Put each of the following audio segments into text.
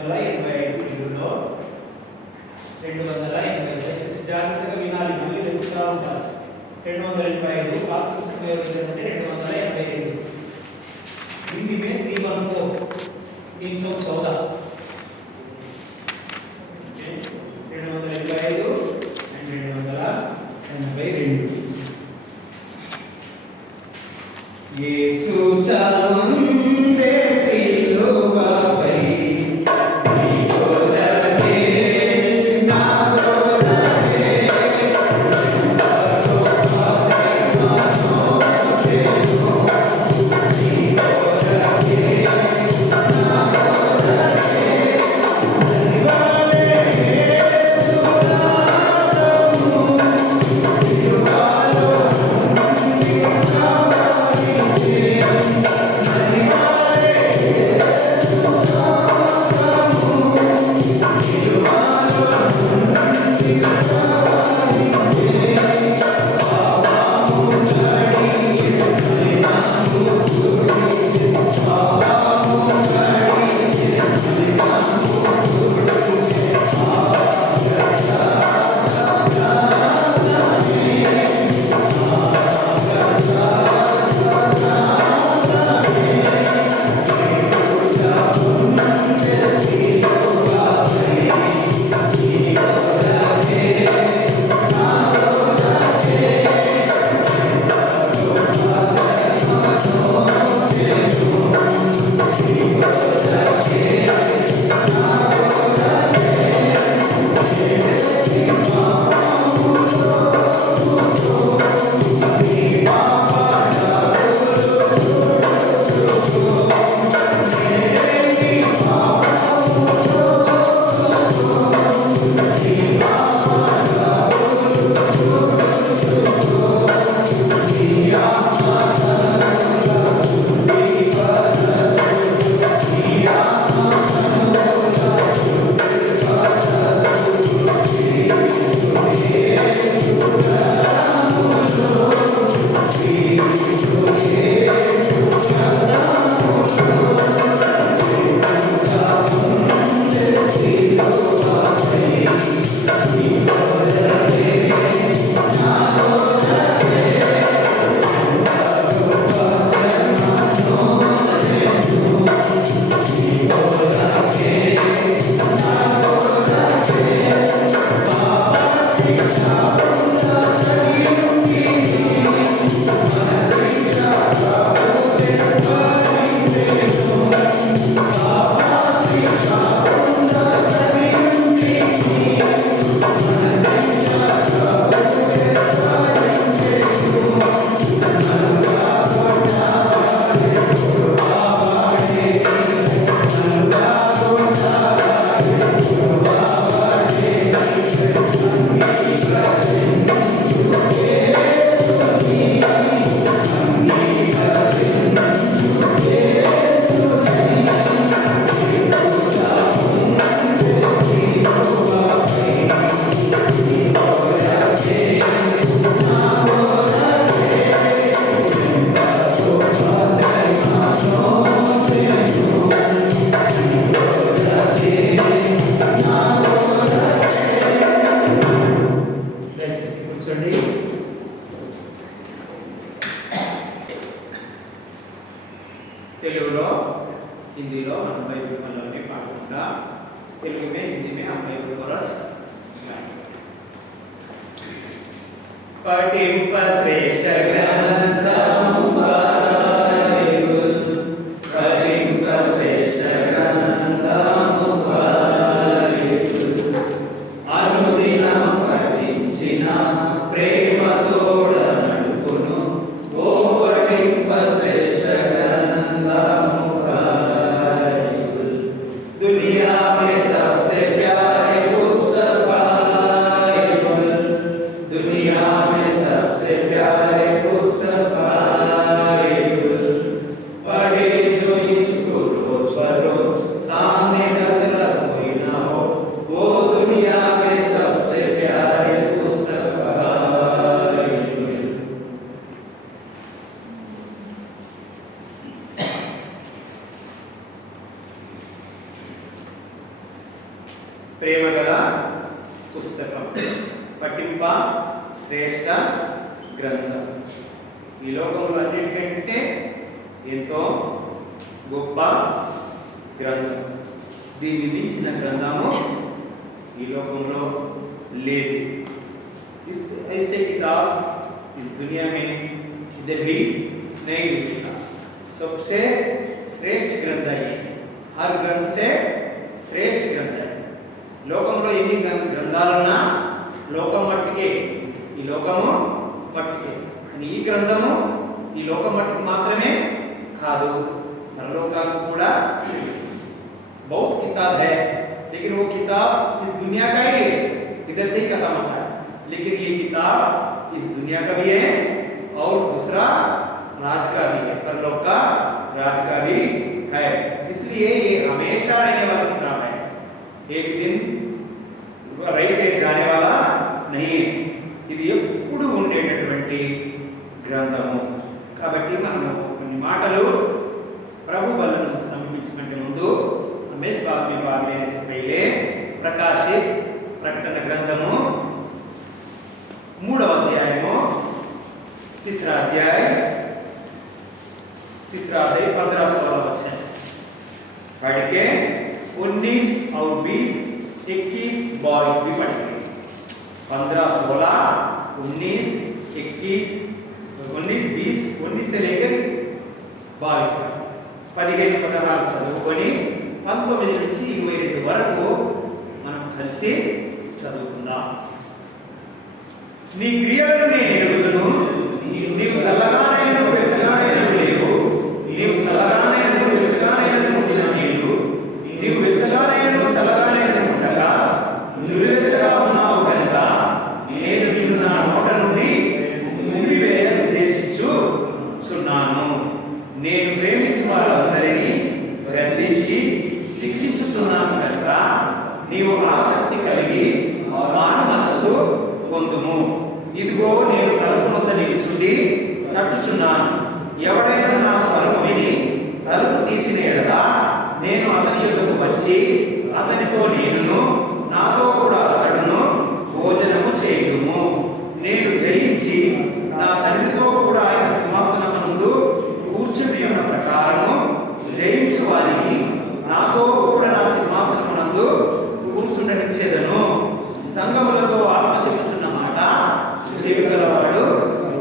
285 తెలుగులో 285 దయచేసి జాగ్రత్తగా వినాలి, మళ్ళీ చెప్తా ఉంటారు. 285 పాత పుస్తకం ఏమైందంటే 282. हिंदी में 314 314 285 and 282. యేసు చాముండే సిలువపై నీ కొరకే నా కొరకే తెలుగులో హిందీలో మనం బైబిల్ మనల్ని పాడుకుంటా తెలుగు में हिंदी में हम बाइबल कोरस पठिंप श्रेष्ठ ग्रंथము బైబిల్ పఠింప శ్రేష్ఠ గ్రంథము బైబిల్ అనుదినం పఠించిన ప్రేమతోడ నడుపును ఓ పఠింప శ్రేష్ఠ ग्रंथము బైబిల్ दुनिया में सबसे प्यारे पुस्तक बाइबल दुनिया में सबसे प्यारे पुस्तक बाइबल पढ़े जो इसको रोज रोज सामने नजर कोई ना हो वो दुनिया में सबसे प्यारे पुस्तक बाइबल ప్రేమగల పుస్తకం, పఠింప శ్రేష్ట గ్రంథం. ఈ లోకంలో అన్నిటికంటే ఎంతో గొప్ప గ్రంథం. దీన్ని మించిన గ్రంథము ఈ లోకంలో లేదు. ऐसे किताब इस दुनिया में किधर भी नहीं मिलता. सबसे श्रेष्ठ ग्रंथ है. हर ग्रंथ से श्रेष्ठ ग्रंथ है. లోకంలో ఎన్ని గ్రంథాలున్నా లోకం మట్టికే, ఈ లోకము మట్టికే. కానీ ఈ గ్రంథము ఈ లోకం మట్టికి మాత్రమే కాదు, పరలోకానికి కూడా. बहुत किताब है, लेकिन वो किताब इस दुनिया का ही है, इधर से ही खत्म होता है. लेकिन ये किताब इस दुनिया का भी है और दूसरा राज का भी है, परलोक का राज का भी है. इसलिए ये हमेशा रहने वाला किताब है, एक दिन రైట్ जाने वाला नहीं है. ఇది ఎప్పుడు ఉండేటటువంటి గ్రంథము. కాబట్టి మనము కొన్ని మాటలు ప్రభు వలన సమర్పించుకుంటే ముందు हमें इस बात में भाग लेने से पहले प्रकाशित प्रकटन ग्रंथము 3వ అధ్యాయము 3రా అధ్యాయ 15-16 वचन पढ़ के 19 और 20 21 22 भी पढ़ेंगे. 15-16 19 21 19 से लेकर 22 तक 15-16 చదువుకొని 19 నుంచి 22 వరకు మనం కలిసి చదువుకుందాం. నీ క్రియలను నేను ఎరుగుదును, నీవు చల్లగానైనను వెచ్చగానైనను లేవు, నీవు చల్లగానైనను వెచ్చగానైనను లేవు, నీవు వెచ్చగానైనను చల్లగానైనను ఉండగా నిర్లక్ష్యంగా ఉన్నావు కనుక నేను నిన్ను నా నోట నుండి ఉమ్మివేయ ఉద్దేశించుచున్నాను. నేను ప్రేమించు వారందరినీ గద్దించి శిక్షించుచున్నాను కనుక నీవు ఆసక్తి కలిగి మారు మనస్సు పొందుము. ఇదిగో నేను తలుపు వద్ద నిలుచుండి తట్టుచున్నాను. ఎవడైనా నా స్వరము విని తలుపు తీసిన ఎడల నేను అతని యొద్దకు వచ్చి అతనితో నేనును నాతో కూడా అతడును భోజనము చేయుదుము. నేను జయించి నా తండ్రితో కూడా ఆయన సింహాసనం ముందు కూర్చుని ఉన్న ప్రకారము జయించు వారిని నాతో కూడా నా సింహాసనం నందు కూర్చుండనిచ్చేదను. సంగములతో ఆత్మ చెప్పుచున్న మాట చెవిగలవాడు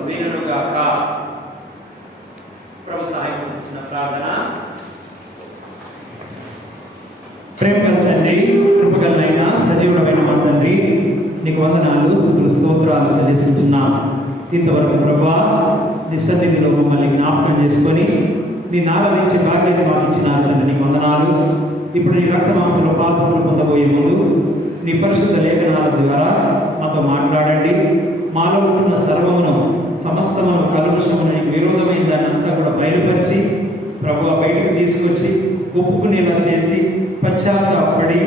వినుగాక. ప్రభు సహాయం ఇచ్చిన ప్రార్థన. ప్రేమగల తండ్రి, కృపగలైన సజీవుడమైన మా తండ్రి, నీకు వందనాలు, స్తుతులు, స్తోత్రాలు చెల్లిస్తున్నాం. ఇంతవరకు ప్రభువా నీ సన్నిధిలో మమ్మల్ని జ్ఞాపకం చేసుకొని నేను ఆరాధించే భాగ్యాన్ని మాకు ఇచ్చినారు తండ్రి, నీకు వందనాలు. ఇప్పుడు నీ రక్తమాంసంలో పాల్పొందులు పొందబోయే ముందు నీ పరిశుద్ధ లేఖనాల ద్వారా మాతో మాట్లాడండి. మాలో ఉంటున్న సర్వమును సమస్తమును కలుషమును నీకు విరోధమైన దాన్ని అంతా కూడా బయలుపరిచి ప్రభువా బయటకు తీసుకొచ్చి ఒప్పుకునేలా చేసి పశ్చాత్తాపడి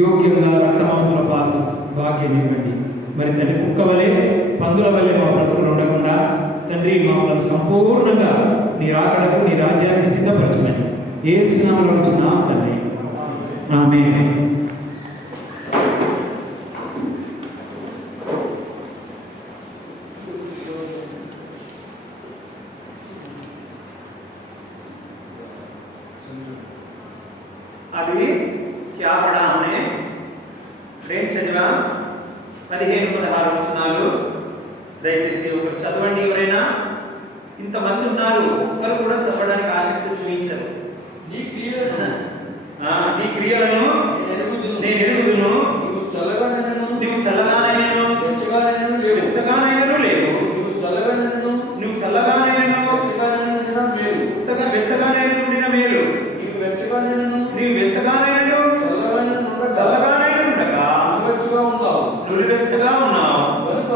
యోగ్యంగా రక్తమాంసంలో పాలు భాగ్యం ఇవ్వండి. మరి తండ్రి కుక్క వలె పందుల వలె మా బ్రతుకులు ఉండకుండా తండ్రి మమ్మల్ని సంపూర్ణంగా నీ రాకడకు నీ రాజ్యాన్ని సిద్ధపరచమని యేసు నామములో అడుగుచున్నాం తండ్రి, ఆమేన్. अभी क्या पढ़ा हमने? रेन चदिवा 15-16 వచనాలు. దయచేసి ఒకరు చదవండి. ఎవరైనా ఇంతమంది ఉన్నారు, ఒక్కరు కూడా చదవడానికి ఆసక్తి చూపించరు. నీ క్రియలను నేను ఎరుగుదును, నీవు చల్లగానైనను వెచ్చగానైనను లేవు, నువ్వు చల్లగానైనను వెచ్చగానైనను ఉండిన మేలు, నీవు వెచ్చగానైనను చల్లగానైనను ఉండగా నులివెచ్చగా ఉన్నావు గనుక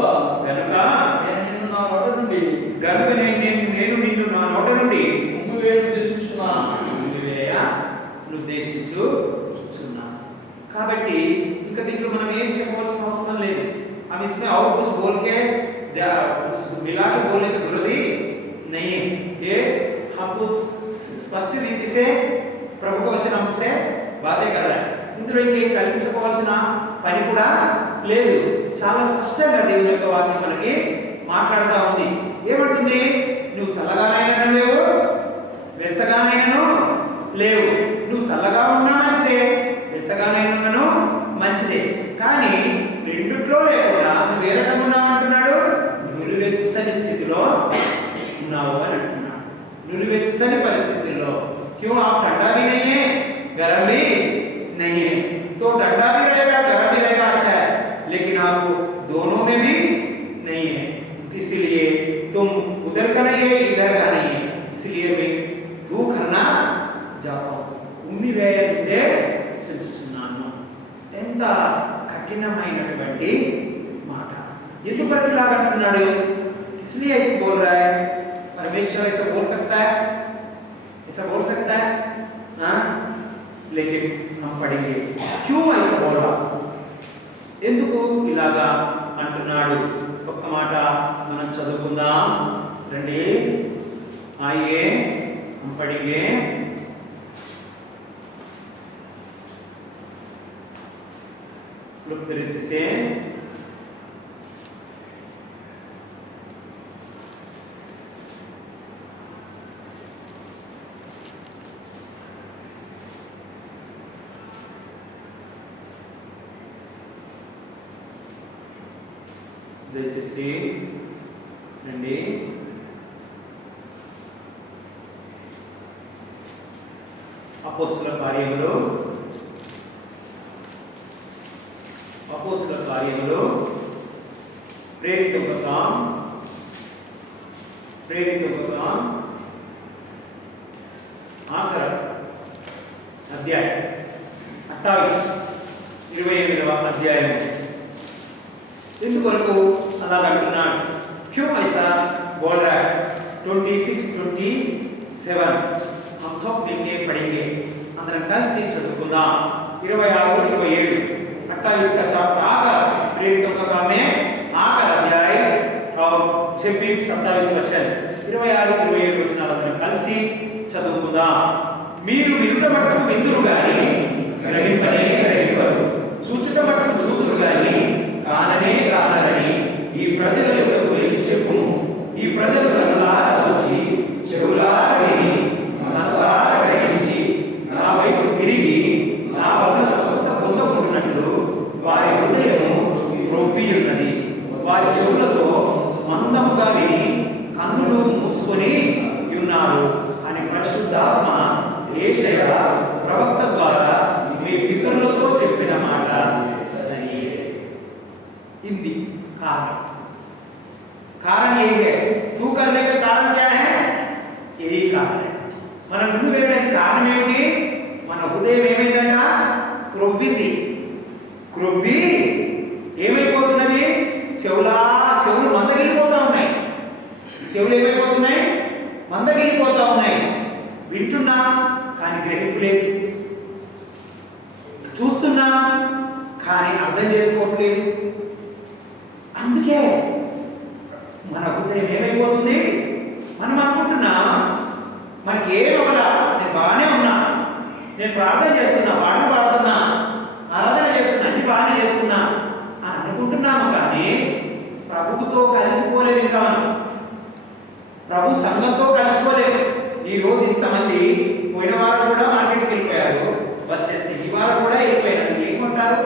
నేను నిన్ను నా నోట నుండి ఉద్దేశించుచున్నాను. కాబట్టి ఇంకా దీంట్లో మనం ఏం చెప్పవలసిన అవసరం లేదు. हम इसमें और कुछ बोल के मिला के बोलने की जरूरत ही नहीं है. ये हम स्पष्ट रीति से प्रभु का वचन हमसे बातें कर रहा है. ఇందులో ఇంకేం కల్పించుకోవాల్సిన పని కూడా లేదు. చాలా స్పష్టంగా దేవుని యొక్క వాక్యం మనకి మాట్లాడుతూ ఉంది. ఏమంటుంది? నువ్వు చల్లగానైనా లేవు, వెచ్చగానైనాను లేవు. నువ్వు చల్లగా ఉన్నా మంచిదే, వెచ్చగానైనా మంచిదే, కానీ రెండిట్లో లేకుండా నువ్వు ఏ రకంగా ఉన్నావు అంటున్నాడు? నులివెచ్చని స్థితిలో ఉన్నావు అని అంటున్నాడు. నులివెచ్చని పరిస్థితుల్లో. क्यों आप ठंडा भी नहीं है, गर्म भी नहीं है? तो ठंडा भी रहेगा, गर्म भी रहेगा, अच्छा है, लेकिन आप दोनों में भी नहीं है, इसलिए तुम उधर का नहीं है, इधर का नहीं है, इसलिए मैं तू करना जाओ ఉమ్మి వేయకుంటే సూచిస్తున్నాను. ఎంత కఠినమైనటువంటి మాట. ఎందుకు ఇలా అంటున్నాడు? इसलिए ऐसे बोल रहा है? परमेश्वर ऐसा बोल सकता है? ऐसा बोल सकता है? हाँ, लेकिन हम पढ़ेंगे क्यों ऐसा बोल रहा, ఎందుకు ఇలాగా అంటున్నాడు. ఒక్క మాట మనం చదువుకుందాం రండి. आइए हम पढ़ेंगे. लुक दृष्टि से దయచేసి రండి. అపోస్తల కార్యములు प्रेरितों का काम 8 अध्याय 28 अध्याय ఎందుకొరకు అలా అంటున్నాడు? क्यों ऐसा बोल रहा है? 26-27 हम सब मिलके पढ़ेंगे. అందరం కలిసి చదువుకుందాం. 26-27 28 का चैप्टर आकर प्रेरितों का काम में आकर अध्याय और 26-27 वचन 26-27 వచనాలు అందరం కలిసి చదువుకుందాం. మీరు వినుట మట్టుకు విందురు గాని గ్రహింపరు, చూచుట మట్టుకు చూదురు గాని కాననే కానరని ఈ ప్రజల యొద్దకు వెళ్ళి చెప్పుము. ఈ ప్రజలు కన్నులారా చూచి చెవులారా విని మనసారా గ్రహించి నా వైపు తిరిగి నా వలన స్వస్థత పొందకుంటున్నట్లు వారి హృదయము రొప్పి ఉన్నది. వారి చెవులతో మందముగా విని కన్నులు మూసుకొని ఉన్నారు అని పరిశుద్ధాత్మ యేషయా ప్రవక్త ద్వారా మీ పితరులతో చెప్పిన మాట సరియే. हिंदी कारण यही है. तू करने का कारण क्या है? यही कारण है. మనం ముందు వేయడానికి కారణం ఏమిటి? మన హృదయం ఏమైందంట? క్రొవ్వి ఏమైపోతున్నది? చెవులు మందగిలిపోతా ఉన్నాయి. చెవులు ఏమైపోతున్నాయి? మందగిలిపోతా ఉన్నాయి. వింటున్నా కానీ గ్రహింపు లేదు, చూస్తున్నా కానీ అర్థం చేసుకోవట్లేదు. అందుకే మన హృదయం ఏమైపోతుంది? మనం అనుకుంటున్నా మనకి ఏమవలా, నేను బాగానే ఉన్నా, నేను ప్రార్థన చేస్తున్నా, పాటలు పాడుతున్నా, ఆరాధన చేస్తున్నా, అన్ని బాగానే చేస్తున్నా అని అనుకుంటున్నాము. కానీ ప్రభువుతో కలిసిపోలేము. ఇంకా మనం ప్రభు సంఘంతో కలిసిపోలేము. ఈ రోజు ఇంతమంది, పోయిన వారు కూడా మార్కెట్కి వెళ్ళిపోయారు, బస్ చేస్తే ఈ వారు కూడా వెళ్ళిపోయారు. ఏమంటారు?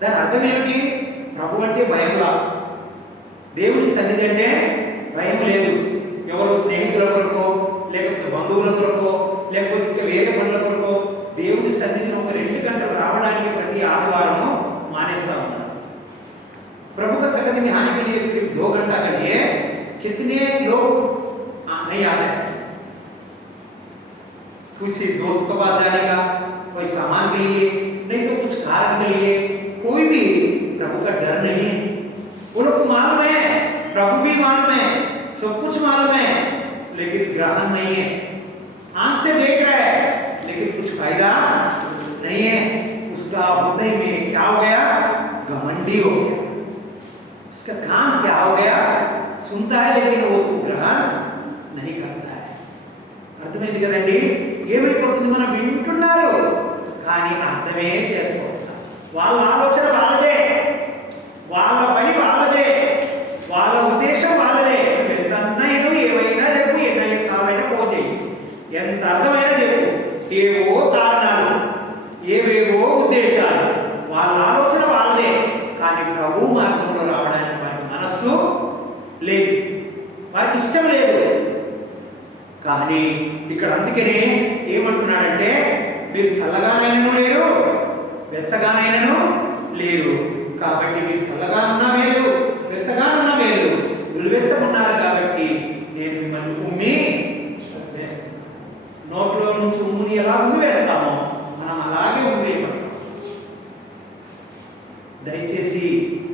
దాని అర్థం ఏమిటి? ప్రభు అంటే భయంలా, దేవుడి సన్నిధి అంటే భయం లేదు. ఎవరు స్నేహితుల కొరకో, లేకపోతే బంధువుల కొరకో, లేకపోతే ఇంకా వేరే పనుల కొరకో దేవుడి సన్నిధిని ఒక 2 గంటలు రావడానికి ప్రతి ఆదివారము మానేస్తా ఉన్నారు. प्रभु का संगत में आने के लिए सिर्फ 2 घंटा के लिए कितने लोग नहीं आते? कुछ दोस्त के पास जाने का, कोई सामान के लिए, नहीं तो कुछ कार्य के लिए. कोई भी प्रभु का डर नहीं है. वो लोग को मालूम है, प्रभु भी मालूम है, सब कुछ मालूम है, लेकिन ग्रहण नहीं है. आंख से देख रहा है लेकिन कुछ फायदा नहीं है. उसका हृदय में क्या हो गया? घमंडी हो गया. उसका काम क्या हो गया? सुनता है लेकिन वो उसको ग्रहण नहीं करता है. అర్థమైంది కదండి? ఏమైపోతుంది? మనం వింటున్నారు కానీ అర్థమే చేసుకోవాలి. వాళ్ళ ఆలోచన వాళ్ళదే, వాళ్ళ పని వాళ్ళదే, వాళ్ళ ఉద్దేశం వాళ్ళదే. ఎంతన్నైనా ఏవైనా చెప్పు, ఎన్నైనా సార్లైనా ఫోన్ చేయి, ఎంత అర్థమైనా చెప్పు, ఏవో కారణాలు, ఏవేవో ఉద్దేశాలు, వాళ్ళ ఆలోచన వాళ్ళదే. కానీ ప్రభు మార్గంలో రావడానికి వారికి మనస్సు లేదు, వారికి ఇష్టం లేదు. కానీ ఇక్కడ అందుకనే ఏమంటున్నాడంటే, మీరు చల్లగానైనను లేరు, వెచ్చగానైనను లేరు. కాబట్టి మీరు చల్లగా ఉన్నా మేలు, వెచ్చగా ఉన్నా మేలు, వెచ్చగున్నారు కాబట్టి నేను మిమ్మల్ని ఉమ్మి వేస్తాను. నోట్లో నుంచి ఉమ్ముని ఎలా ఉమ్మి వేస్తామో మనం అలాగే ఉమ్మేయబడతాం. దయచేసి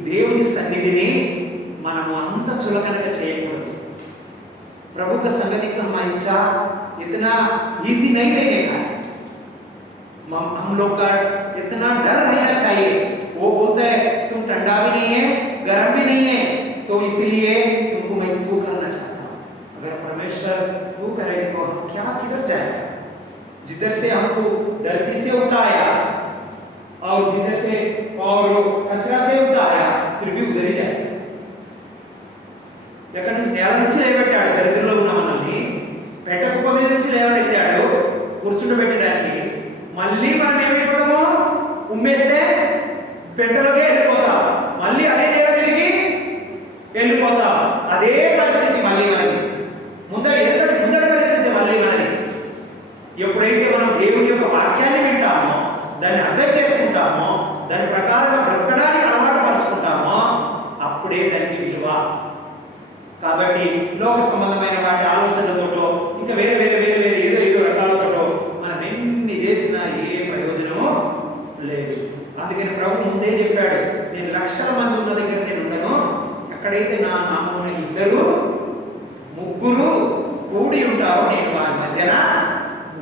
దేవుని సన్నిధిని మనము అంత చులకనగా చేయకూడదు. प्रभु का संगति का हमारा हिस्सा इतना इजी नहीं रहेगा। हम लोग का इतना डर रहना चाहिए। वो बोलता है तुम ठंडा भी नहीं है, गर्म भी नहीं है, तो इसलिए तुमको मैं तू करना चाहता हूँ। अगर परमेश्वर तू करेगा तो हम क्या किधर जाएगा? जिधर से हमको धरती से उठाया और जिधर से और कचरा से उठाया, फिर भी उधर ही जाएगा। ఎక్కడి నుంచి నేల నుంచి లేవెట్టాడు దరిద్రంలో ఉన్న మనల్ని, పెట్ట కుప్ప మీద నుంచి లేవనెత్తాడు కూర్చుండబెట్టడానికి. మళ్ళీ మనం ఏమైపోతామో, ఉమ్మేస్తే పెట్టలోకే వెళ్ళిపోతాం, మళ్ళీ అదే నేల మీదకి వెళ్ళిపోతాం. అదే పరిస్థితి మళ్ళీ మనది, ముందడి పరిస్థితి మళ్ళీ మనది. ఎప్పుడైతే మనం దేవుని యొక్క వాక్యాన్ని వింటామో, దాన్ని అర్థం చేసుకుంటామో, దాని ప్రకారంగా బ్రతకడానికి అలవాటు పరుచుకుంటామో, అప్పుడే దానికి విలువ. కాబట్టి లోక సంబంధమైన వాటి ఆలోచనలతోటో, ఇంకా వేరే వేరే వేరే వేరే ఏదో రకాలతోటో మనం ఎన్ని చేసినా ఏ ప్రయోజనమో లేదు. అందుకని ప్రభు ముందే చెప్పాడు, నేను లక్షల మంది ఉన్న దగ్గర నేను ఉండను, ఎక్కడైతే నా నామమున 2 3 కూడి ఉంటారో నేను వారి మధ్యన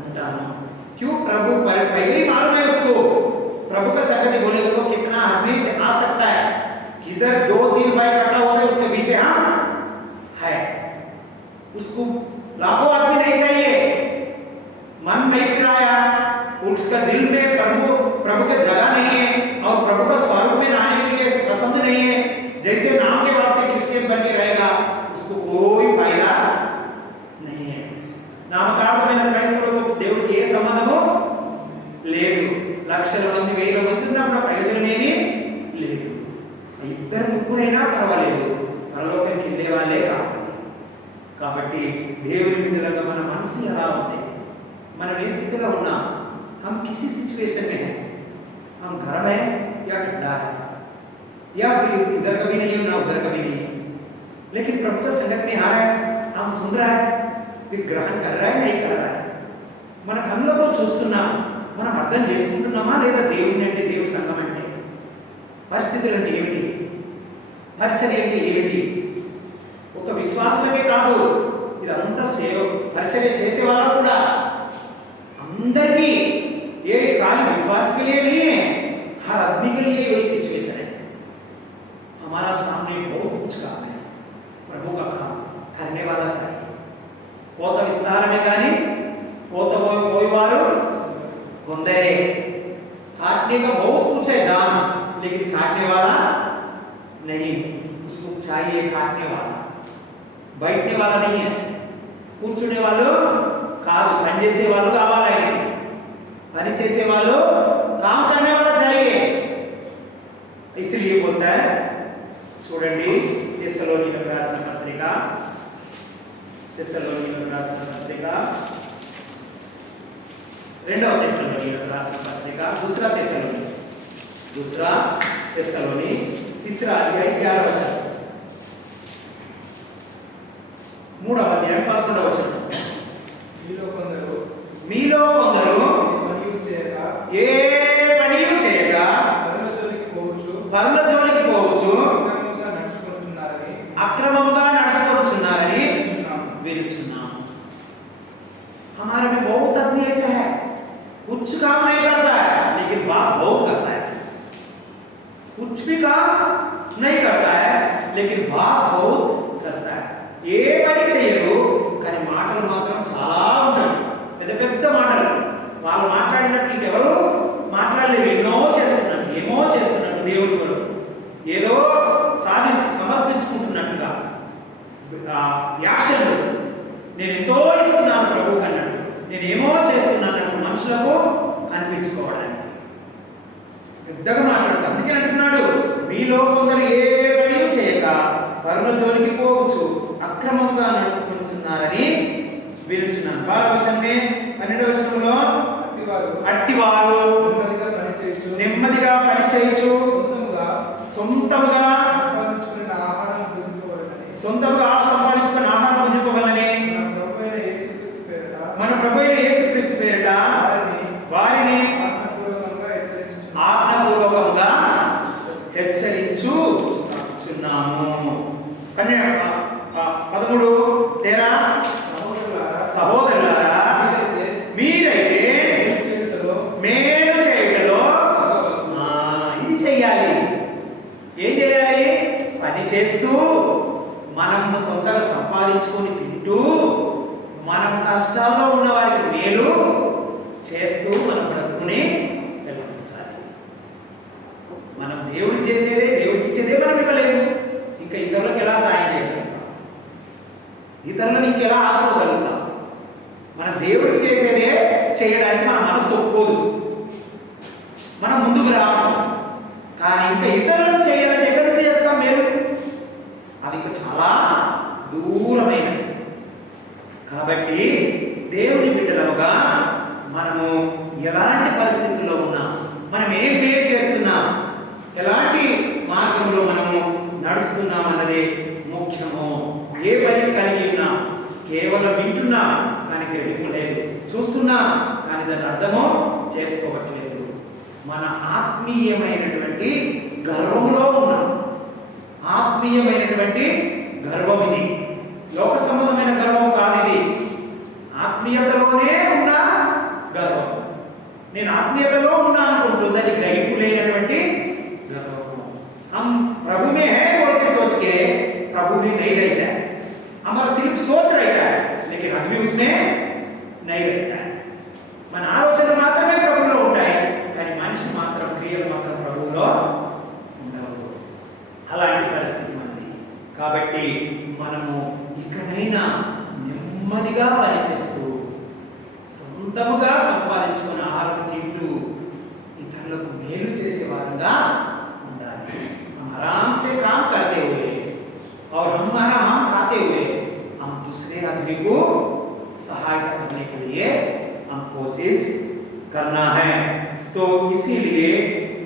ఉంటాను. क्यों प्रभु पहले ही मालूम है उसको, प्रभु का संगति बोलेगा तो कितना आदमी आ सकता है। किधर 2-3 भाई इकट्ठा होते हैं उसके पीछे हम है, उसको लाखों आदमी नहीं चाहिए। मन नहीं फिराया, उसका दिल में प्रभु का जगह नहीं है और प्रभु का स्वरूप में आने के लिए पसंद नहीं है, जैसे नाम के वास्ते क्रिश्चियन बन के रहेगा, उसको कोई फायदा नहीं है। నామకార్థమైన క్రైస్తవులతో దేవుడికి ఏ సంబంధమో లేదు. లక్షల మంది, వేల మంది ఉన్నప్పుడు ప్రయోజనం ఏమీ లేదు. 2-3 పర్వాలేదు, పరలోకానికి వెళ్ళే వాళ్ళే కావాలి. కాబట్టి దేవుని బిడ్డలుగా మన మనసు ఎలా ఉంది, మనం ఏ స్థితిలో ఉన్నాం, हम किसी सिचुएशन में हैं, हम घर में या ठंडा है, या इधर कभी नहीं है ना उधर कभी नहीं है, लेकिन प्रभु का संगत में आ रहा है, हम सुन रहा है, फिर ग्रहण कर रहा है नहीं कर रहा है, మన కళ్ళతో చూస్తున్నాం, మనం అర్థం చేసుకుంటున్నామా లేదా? దేవుని అంటే, దేవుని సంఘం అంటే, పరిస్థితులు అంటే ఏమిటి, పరిచర్య అంటే ఏమిటి? ఒక విశ్వాసమే కాదు, ఇదంతా సేవ పరిచర్య చేసే వాళ్ళ కూడా అందరికీ, ये खाली विश्वास के लिए नहीं है, हर आदमी के लिए वही सिचुएशन है। हमारा सामने बहुत कुछ काम है, प्रभु का काम करने वाला चाहिए। కోత విస్తారమే కానీ కోత పోయేవారు కొందరే। काटने का बहुत कुछ है दान, लेकिन काटने वाला नहीं, उसको चाहिए काटने वाला, बैठने वाला नहीं है, కూర్చునే వాళ్ళు కాదు, పని చేసే వాళ్ళు కావాలి, ఆయనకి పని చేసే వాళ్ళు, काम करने वाला चाहिए। इसलिए बोलता है, చూడండి తెస్సలోనికీయులకు రాసిన పత్రిక, తెస్సలోనికీయులకు రాసిన పత్రిక, 2వ తెస్సలోనికీయులకు రాసిన పత్రిక, दूसरा తెస్సలోని 3रा अध्याय 11వ వచనం, 3వ అధ్యాయం 11వ వచనం, మీలో కొందరు ఏ పనియు చేయక పరుల జోలికి పోవచ్చు, అక్రమముగా నడుచుకుంటున్నారని వినుచున్నాం। हमारे में बहुत आदमी ऐसा है, कुछ काम नहीं करता है लेकिन बात बहुत करता है, कुछ भी काम नहीं करता है लेकिन बात बहुत करता है। ఏ పని చేయరు కానీ మాటలు మాత్రం చాలా ఉంటాయి, పెద్ద పెద్ద మాటలు, వాళ్ళు మాట్లాడినట్టు ఇంకెవరు మాట్లాడలేదు, ఏమో చేస్తున్నట్టు దేవుడు కూడా ఏదో సమర్పించుకుంటున్నట్టుగా యాక్షన్లు నేను ఎంతో ఇస్తున్నాను ప్రభువుకి అన్నట్టు, నేను ఏమో చేస్తున్నాను మనుషులకు కనిపించుకోవడానికి పెద్దగా మాట్లాడతాను. అందుకే అంటున్నాడు, మీలో కొందరు ఏ పని చేయక పరుల జోలికి పోవచ్చు, అక్రమంగా నడుచుకుంటున్నారని విలుచున్నాను. 12వ వచనంలో అట్టివారు నెమ్మదిగా పనిచేయచ్చు, సొంతముగా సంపాదించుకున్న ఆహారం పొందుకోవాలని మన ప్రభువైన యేసుక్రీస్తు పేరిట వారిని ఆజ్ఞాపూర్వకంగా హెచ్చరించుచున్నాము. 13 తేరా సహోదరులారా, మీరైతే మేలు చేయుటలో ఇది చెయ్యాలి. ఏం చేయాలి? పని చేస్తూ మనం సొంతగా సంపాదించుకొని తింటూ మనం కష్టాల్లో ఉన్న వారికి మేలు చేస్తూ మనం బ్రతుకుని వెళ్ళించాలి. మనం దేవుడికి చేసేదే, దేవుడికి ఇచ్చేదే మనం ఇవ్వలేము. ఇంకా ఇతరులకు ఎలా సాయం చేయగలుగుతాం? ఇతరులను ఇంకెలా ఆదుకోగలుగుతాం? మన దేవుడికి చేసేదే చేయడానికి మన మనసు ఒప్పుకోదు, మనం ముందుకు రాము. కానీ ఇంకా ఇతరులకు చేయాలంటే ఎక్కడికి చేస్తాం మేలు? అది ఇంకా చాలా దూరమైనది. కాబట్టి దేవుని బిడ్డలుగా మనము ఎలాంటి పరిస్థితుల్లో ఉన్నా, మనం ఏం పేరు చేస్తున్నాం, ఎలాంటి మార్గంలో మనము నడుస్తున్నాం అన్నది ముఖ్యము. ఏ పని కలిగి ఉన్నా కేవలం వింటున్నా కానీ గ్రహింపు లేదు, చూస్తున్నా కానీ దాని అర్థమో చేసుకోవట్లేదు. మన ఆత్మీయమైనటువంటి గర్వంలో ఉన్నాం. ఆత్మీయమైనటువంటి గర్వం ఇది, లోక సంబంధమైన గర్వం కాదు. ఇది ఆత్మీయతలోనే ఉన్న గర్వం. నేను ఆత్మీయతలో ఉన్నా అనుకుంటుంది, అది గ్రహింపు లేనటువంటి గర్వం. हम प्रभु में है बोल के सोच के प्रभु में नहीं रहता है, हमारा सिर्फ सोच रहता है लेकिन आदमी उसमें नहीं रहता है. మన ఆలోచన మాత్రమే ప్రభువులో ఉంటాయి కానీ మనిషి మాత్రం, క్రియలు మాత్రం ప్రభువులో ఉండవు. అలాంటి పరిస్థితి మనది. కాబట్టి మనము ఇకనైనా నెమ్మదిగా పనిచేస్తూ సొంతముగా సంపాదించుకున్న ఆహారం తింటూ ఇతరులకు మేలు చేసేవారుగా ఉండాలి. हम आराम से काम करते हुए और हमारा हम खाते हुए हम दूसरे आदमी को सहायता करने के लिए हम कोशिश करना है. तो इसीलिए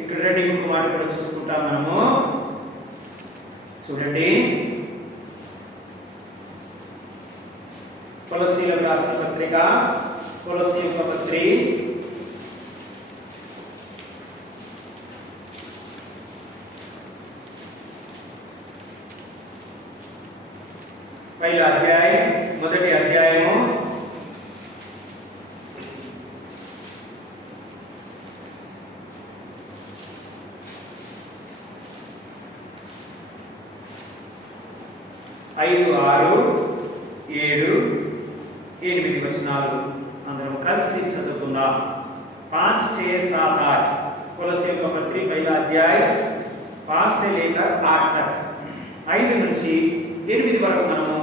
ఇక్కడ ఇంకొక మాట కూడా చూసుకుంటాం మనము. చూడండి, కొలస్సీయులకు రాసిన పత్రిక, కొలస్సీ యొక్క పత్రిక 1వ అధ్యాయం, మొదటి అధ్యాయము 5, 6, 7, 8 వచనాలు అందరం కలిసి చదువుకుందాం. 5, 6, 7, 8 కొలస్సీ యొక్క పత్రిక 1వ అధ్యాయం 5 से लेकर 8 तक, 5 నుంచి 8 వరకు మనము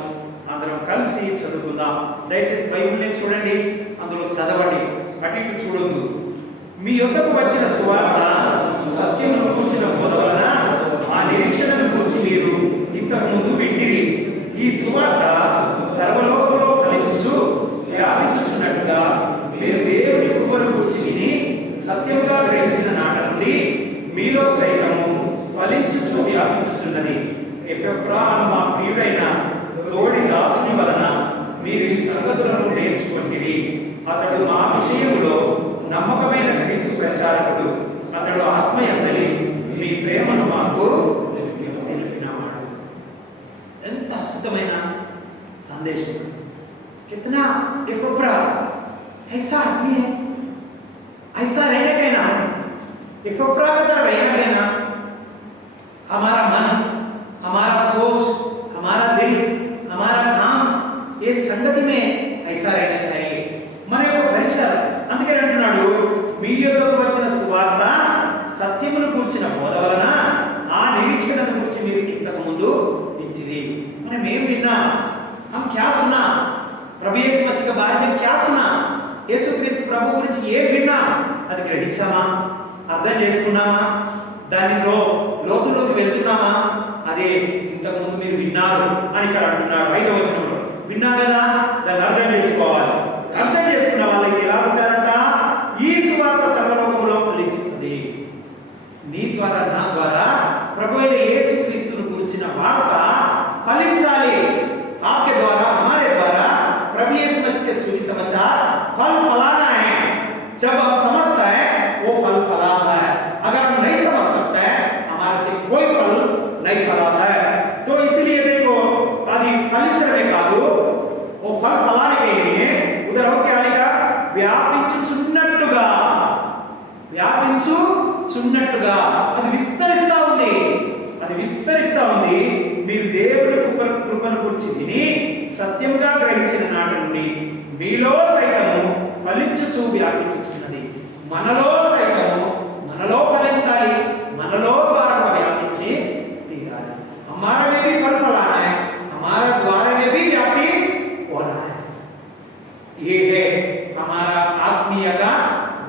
అందరం కలిసి చదువుకుందాం. దయచేసి బైబిల్ని చూడండి, అందులో చదవండి, అటు ఇటు చూడొద్దు. మీ యొద్దకు వచ్చిన సువార్త సత్యమును కూర్చిన బోధ వలన ఆ నిరీక్షణను గురించి మీరు ఇంతకు ముందు వింటిరి. ఈ సువార్త సర్వలోకంలో ఫలించుచు వ్యాపించుచున్నట్టుగా మీరు దేవుని కృపను గురించి విని సత్యముగా గ్రహించిన నాట నుండి మీలో సైతము ఫలించుచు వ్యాపించుచున్నది. ఎపెఫ్రా అను మా ప్రియుడైన తోడి దాసుని వలన మీరు ఈ సంగతులను నేర్చుకుంటిరి. అతడు మా విషయంలో నమ్మకమైన క్రీస్తు ప్రచారకుడు. అతడు ఆత్మయందలి మీ ప్రేమను మాకు తెలిపినవాడు. ఎంత అద్భుతమైన సందేశం! कितना एपोफ्रा ऐसा आदमी है, ऐसा रहने का ना, एपोफ्रा का तरह रहना है ना. हमारा मन, हमारा सोच, हमारा दिल, हमारा काम ये संगति में ऐसा रहना चाहिए. మన యొక్క పరిచయం అందుకే అంటున్నాడు, మీ యొద్దకు వచ్చిన సువార్త సత్యమును కూర్చిన బోధ వలన ఆ నిరీక్షణను గురించి మీరు ఇంతకు ముందు వింటిరి. మనం ఏం విన్నాం? हम क्या सुना? ప్రభు యేసు మసీహ్ के बारे में क्या सुना? యేసుక్రీస్తు ప్రభు గురించి ఏం విన్నాం? అది గ్రహించామా? అర్థం చేసుకున్నామా? దానిలో లోతులోకి వెళ్తున్నామా? అదే ఇంతకు ముందు మీరు విన్నారు అని ఇక్కడ అంటున్నాడు 5వ వచనంలో. విన్నాం కదా, దాన్ని అర్థం చేసుకోవాలి. అర్థం చేసుకున్న వాళ్ళకి ఎలా ఉంటారంట? ఈ సువార్త సర్వలోకంలో ఫలిస్తుంది. నీ ద్వారా నా ద్వారా ప్రభు అయిన యేసుక్రీస్తును గురించిన వార్త ఫలించాలి. आपके द्वारा हमारे द्वारा प्रभु यीशु मसीह के सुसमाचार फल फलाना है। जब हम समझता है वो फल फलाता है, अगर हम नहीं समझ सकते हैं हमारे से कोई फल नहीं फलाता है। तो इसलिए देखो आदि फलिंचडమే కాదు, वो फल फलाने के लिए उधर हो क्या लिखा? వ్యాపించుచున్నట్టుగా, వ్యాపించుచున్నట్టుగా అది విస్తరిస్తా ఉంది, అది విస్తరిస్తా ఉంది. మీరు దేవుడి కృపను గురించి విని సత్యంగా గ్రహించిన నాటి నుండి మీలో సైతము ఫలించుచు వ్యాపించుచున్నది. మనలో సైతము, మనలో ఫలించాలి, మనలో ద్వారా వ్యాపించి తీరాలి. हमारे में भी फल फलाना है, हमारे द्वारा में भी व्याप्ति होना है. ये है हमारा आत्मीय का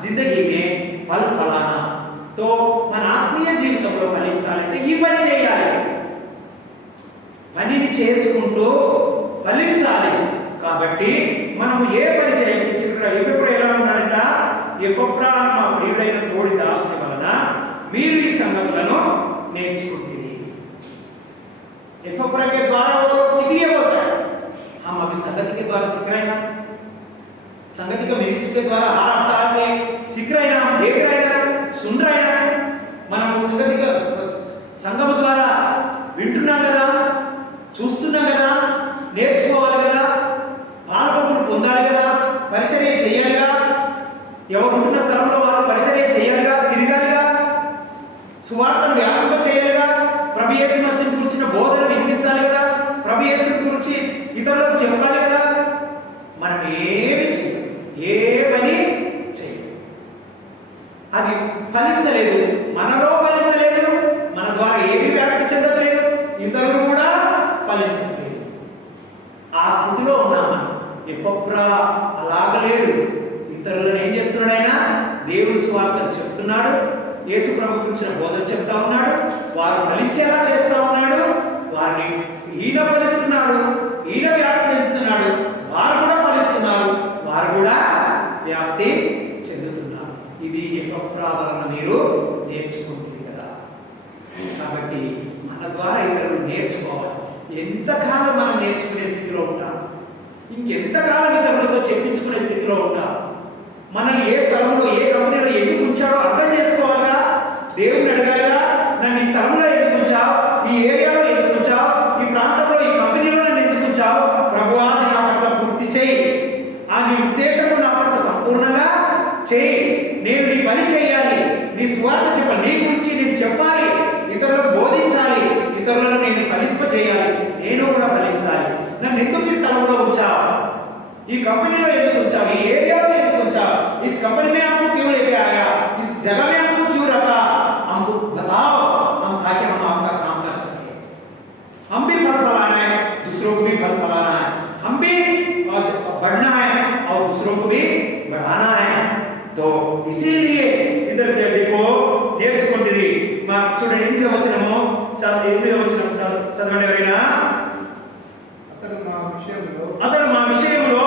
जिंदगी में फल फलाना. तो మన ఆత్మీయ జీవితంలో ఫలించాలంటే ఈ పని చేయాలి. పనిని చేసుకుంటూ ఫలించాలి. కాబట్టి మనం ఏ పని చేయాలి? ఎఫెప్రా ఎలా ఉన్నాడంట? ఎఫెప్రా మా ప్రియుడైన తోడి దాసుని వలన మీరు ఈ సంగతులను నేర్చుకుంటుంది. एफोप्रा के द्वारा वो लोग सीख लिए होता है. हम अभी संगति के द्वारा सीख रहे हैं ना, संगति का मिनिस्ट्री के द्वारा हर हफ्ता आके सीख रहे हैं ना, हम देख रहे हैं ना, सुन रहे हैं ना. మనం సంగతి సంగమ ద్వారా వింటున్నాం కదా, చూస్తున్నాం కదా, నేర్చుకోవాలి కదా, పాల్పొందులు పొందాలి కదా, పరిచర్య చేయాలిగా, ఎవరు ఉంటున్న స్థలంలో వారు పరిచర్య చేయాలిగా, తిరగాలిగా, సువార్తను వ్యాపింప చేయాలిగా, ప్రభు యేసు మసీహ్ గురించిన బోధన వినిపించాలి కదా, ప్రభు యేసు గురించి ఇతరులకు చెప్పాలి కదా. మనం ఏమి చేయం, ఏ పని చేయం. అది ఫలించలేదు, మనలో ఫలించలేదు, మన ద్వారా ఏమీ వ్యాప్తి చెందట్లేదు, ఇతరులు కూడా ఫలించట్లేదు. ఆ స్థితిలో ఉన్నామా? ఎఫెప్రా అలాగలేడు. ఇతరులను ఏం చేస్తున్నాడు? ఆయన దేవుని సువార్తను చెప్తున్నాడు, యేసు ప్రభు గురించిన బోధన చెప్తా ఉన్నాడు, వారు ఫలించేలా చేస్తా ఉన్నాడు, వారిని ఈయన ఫలిస్తున్నాడు, ఈయన వ్యాప్తి చెందుతున్నాడు, వారు కూడా ఫలిస్తున్నారు, వారు కూడా వ్యాప్తి చెందుతున్నారు. ఇది ఎఫెప్రా వలన మీరు నేర్చుకుంటుంది కదా. కాబట్టి మన ద్వారా ఇతరులు నేర్చుకోవాలి. ఎంతకాలం మనం నేర్చుకునే స్థితిలో ఉంటాం? ఇంకెంతకాలం ఇతరులతో చెప్పించుకునే స్థితిలో ఉంటాం? మనల్ని ఏ స్థలంలో, ఏ కంపెనీలో ఎందుకు ఉంచాడో అర్థం చేసుకోవాలిగా. దేవుని అడగాలిగా, నన్ను ఈ స్థలంలో ఎందుకు ఉంచావు, ఈ ఏరియాలో ఎందుకు ఉంచావు, ఈ ప్రాంతంలో, ఈ కంపెనీలో నన్ను ఎందుకు ఉంచావు? ప్రభువా నా పట్ల పూర్తి చేయి, ఆ నీ ఉద్దేశము నా పట్ల సంపూర్ణంగా చేయి. నేను నీ పని చేయాలి, నీ స్వార్థ చెప్పాలి, నీ గురించి నేను చెప్పాలి, ఇతరులకు బోధించాలి, ఇతరులను నేను ఫలింప చేయాలి, నేను కూడా ఫలించాలి. నన్ను ఎందుకు ఈ స్థలంలో ఉంచావు, ఈ కంపెనీలో ఎందుకు ఉంచావు, ఈ ఏరియాలో ఎందుకు ఉంచావు, इस कंपनी में आपको क्यों लेके आया, इस जगह में आपको क्यों रखा, हमको बताओ, हम ताकि हम आपका काम कर सके. हम भी फल फलाना है, दूसरों को भी फल फलाना है, हम भी बढ़ना है और दूसरों को भी बढ़ाना है. तो इसीलिए इधर देखो, నేర్చుకుంటుంది. మా చూడండి 8వ వచనము, చాలా 8వ వచనం చదవండి ఎవరైనా. అతడు మా విషయంలో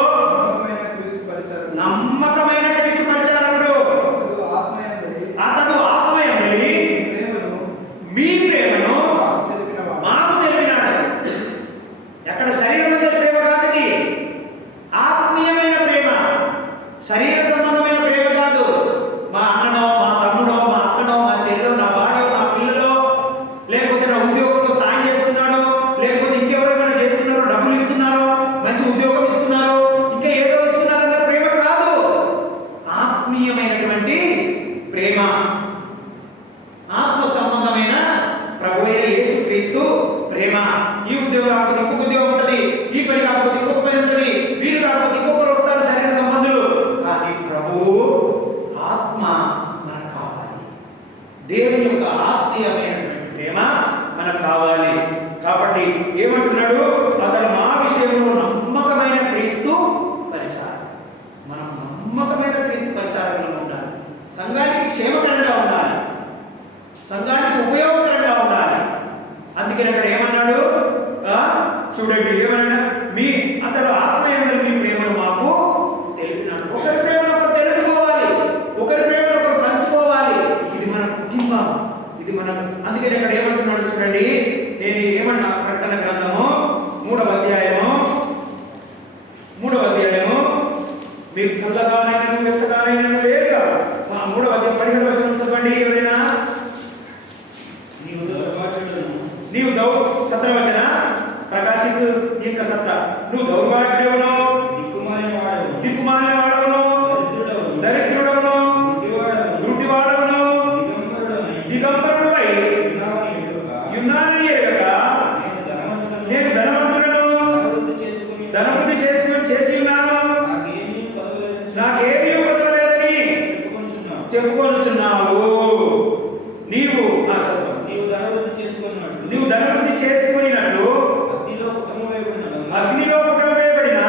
నమ్మకమైన క్రీస్తు పరిచారకుడు. అతడు ఆత్మయందలి మీ ప్రేమను మాకు తెలిపినాడు. ఎక్కడ శరీరమైన ప్రేమ కాదు, ఇది ఆత్మీయమైన ప్రేమ, శరీర సంబంధమైన ప్రేమ కాదు. మా అన్ననో, మా తమ్ముడో, మా అక్కనో, మా చెల్లో, నా భార్య, నా పిల్లలో, లేకపోతే నా ఉద్యోగంలో సాయం చేస్తున్నాడు, లేకపోతే ఇంకెవరైనా చేస్తున్నారో, డబ్బులు ఇస్తున్నారో, మంచి ఉద్యోగం ఇస్తున్నారో, ఇంకా ఏదో ఇస్తున్నారన్న ప్రేమ కాదు. ఆత్మీయమైనటువంటి ప్రేమ, ఆత్మ సంబంధమైన ప్రభు అయిన యేసుక్రీస్తు ప్రేమ. ఈ ఉద్యోగం కాకపోతే ఇంకొక ఉద్యోగం ఉంటుంది, ఈ పని కాకపోతే ఇంకొక పని ఉంటుంది, వీరు కాకపోతే ఇంకొకరు వస్తారు, శరీర సంబంధులు. కానీ ప్రభువు ఆత్మ మనకు కావాలి. దేవుని యొక్క ఆత్మీయమైనటువంటి ప్రేమ మనకు కావాలి. కాబట్టి ఏమంటున్నాడు? అతడు మా విషయంలో నమ్మకమైన క్రీస్తు పరిచారకుడు. మనం నమ్మకమైన క్రీస్తు పరిచారకులు ఉండాలి. సంఘానికి క్షేమకరంగా ఉండాలి, సంఘానికి ఉపయోగకరంగా ఉండాలి. అందుకే అక్కడ ఏమన్నాడు? చూడండి ఏమన్నా, మీ అతడు ఆత్మయందు మీ ప్రేమను మాకు తెలిపినాడు. ఒకరి ప్రేమను ఒకరు తెలుపుకోవాలి, ఒకరి ప్రేమను ఒకరు పంచుకోవాలి. ఇది మన కుటుంబం, ఇది మన. అందుకే ఇక్కడ ఏమంటున్నాడు చూడండి, నేను ఏమన్నా ప్రకటన గ్రంథము 3వ అధ్యాయము మీకు చల్లగానైనా వెచ్చగానైనా వేరుగా 3వ అధ్యాయం 15వ వచనం చదవండి ఎవరైనా. నీవు సత్రవచన ప్రకాశించు యొక్క సత్ర, నువ్వు దౌర్భాగ్యుడవును, దిక్కుమాలిన వాడవును, దరిద్రుడవును, గుడ్డివాడవును, దిగంబరుడవై యున్నానని ఎరుగక నేను ధనవృద్ధి చేసి ఉన్నాను, నాకేమీ పదవలేదని చెప్పుకొనుచున్నావు. నీవు ధనవృద్ధి చేసుకున్నట్లు అగ్నిలో పుట్టవేయబడిన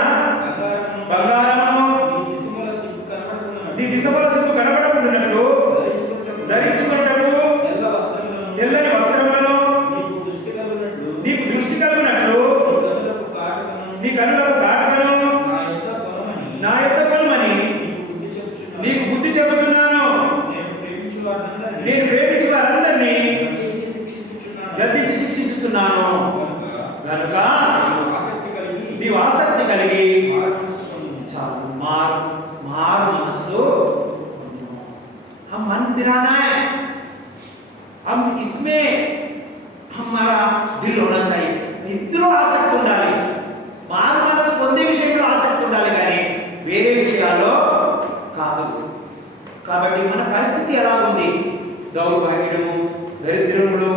బంగారము నీ దిశముల సిగ్గు కనబడకుండానట్లు ధరించుకున్నట్లు తెల్లని వస్త్రములను నీకు దృష్టి కలుగునట్లు నీ కనులకు కాటుకను నా యొద్ద కొనుమని నీకు బుద్ధి చెబుతున్నాను. నేను ప్రేమించు వారందరినీ గద్దించి శిక్షించుచున్నాను. కనుక నీవు ఆసక్తి కలిగి చాలు मार मनस्सु हम मन पिराना है, हम इसमें हमारा दिल होना चाहिए. इतना आसक्ति ఉండాలి. మారు మనసు పొందే విషయంలో ఆసక్తి ఉండాలి కానీ వేరే విషయాల్లో కాదు. కాబట్టి మన పరిస్థితి ఎలా ఉంది? దౌర్భాగ్యము, దరిద్రములు,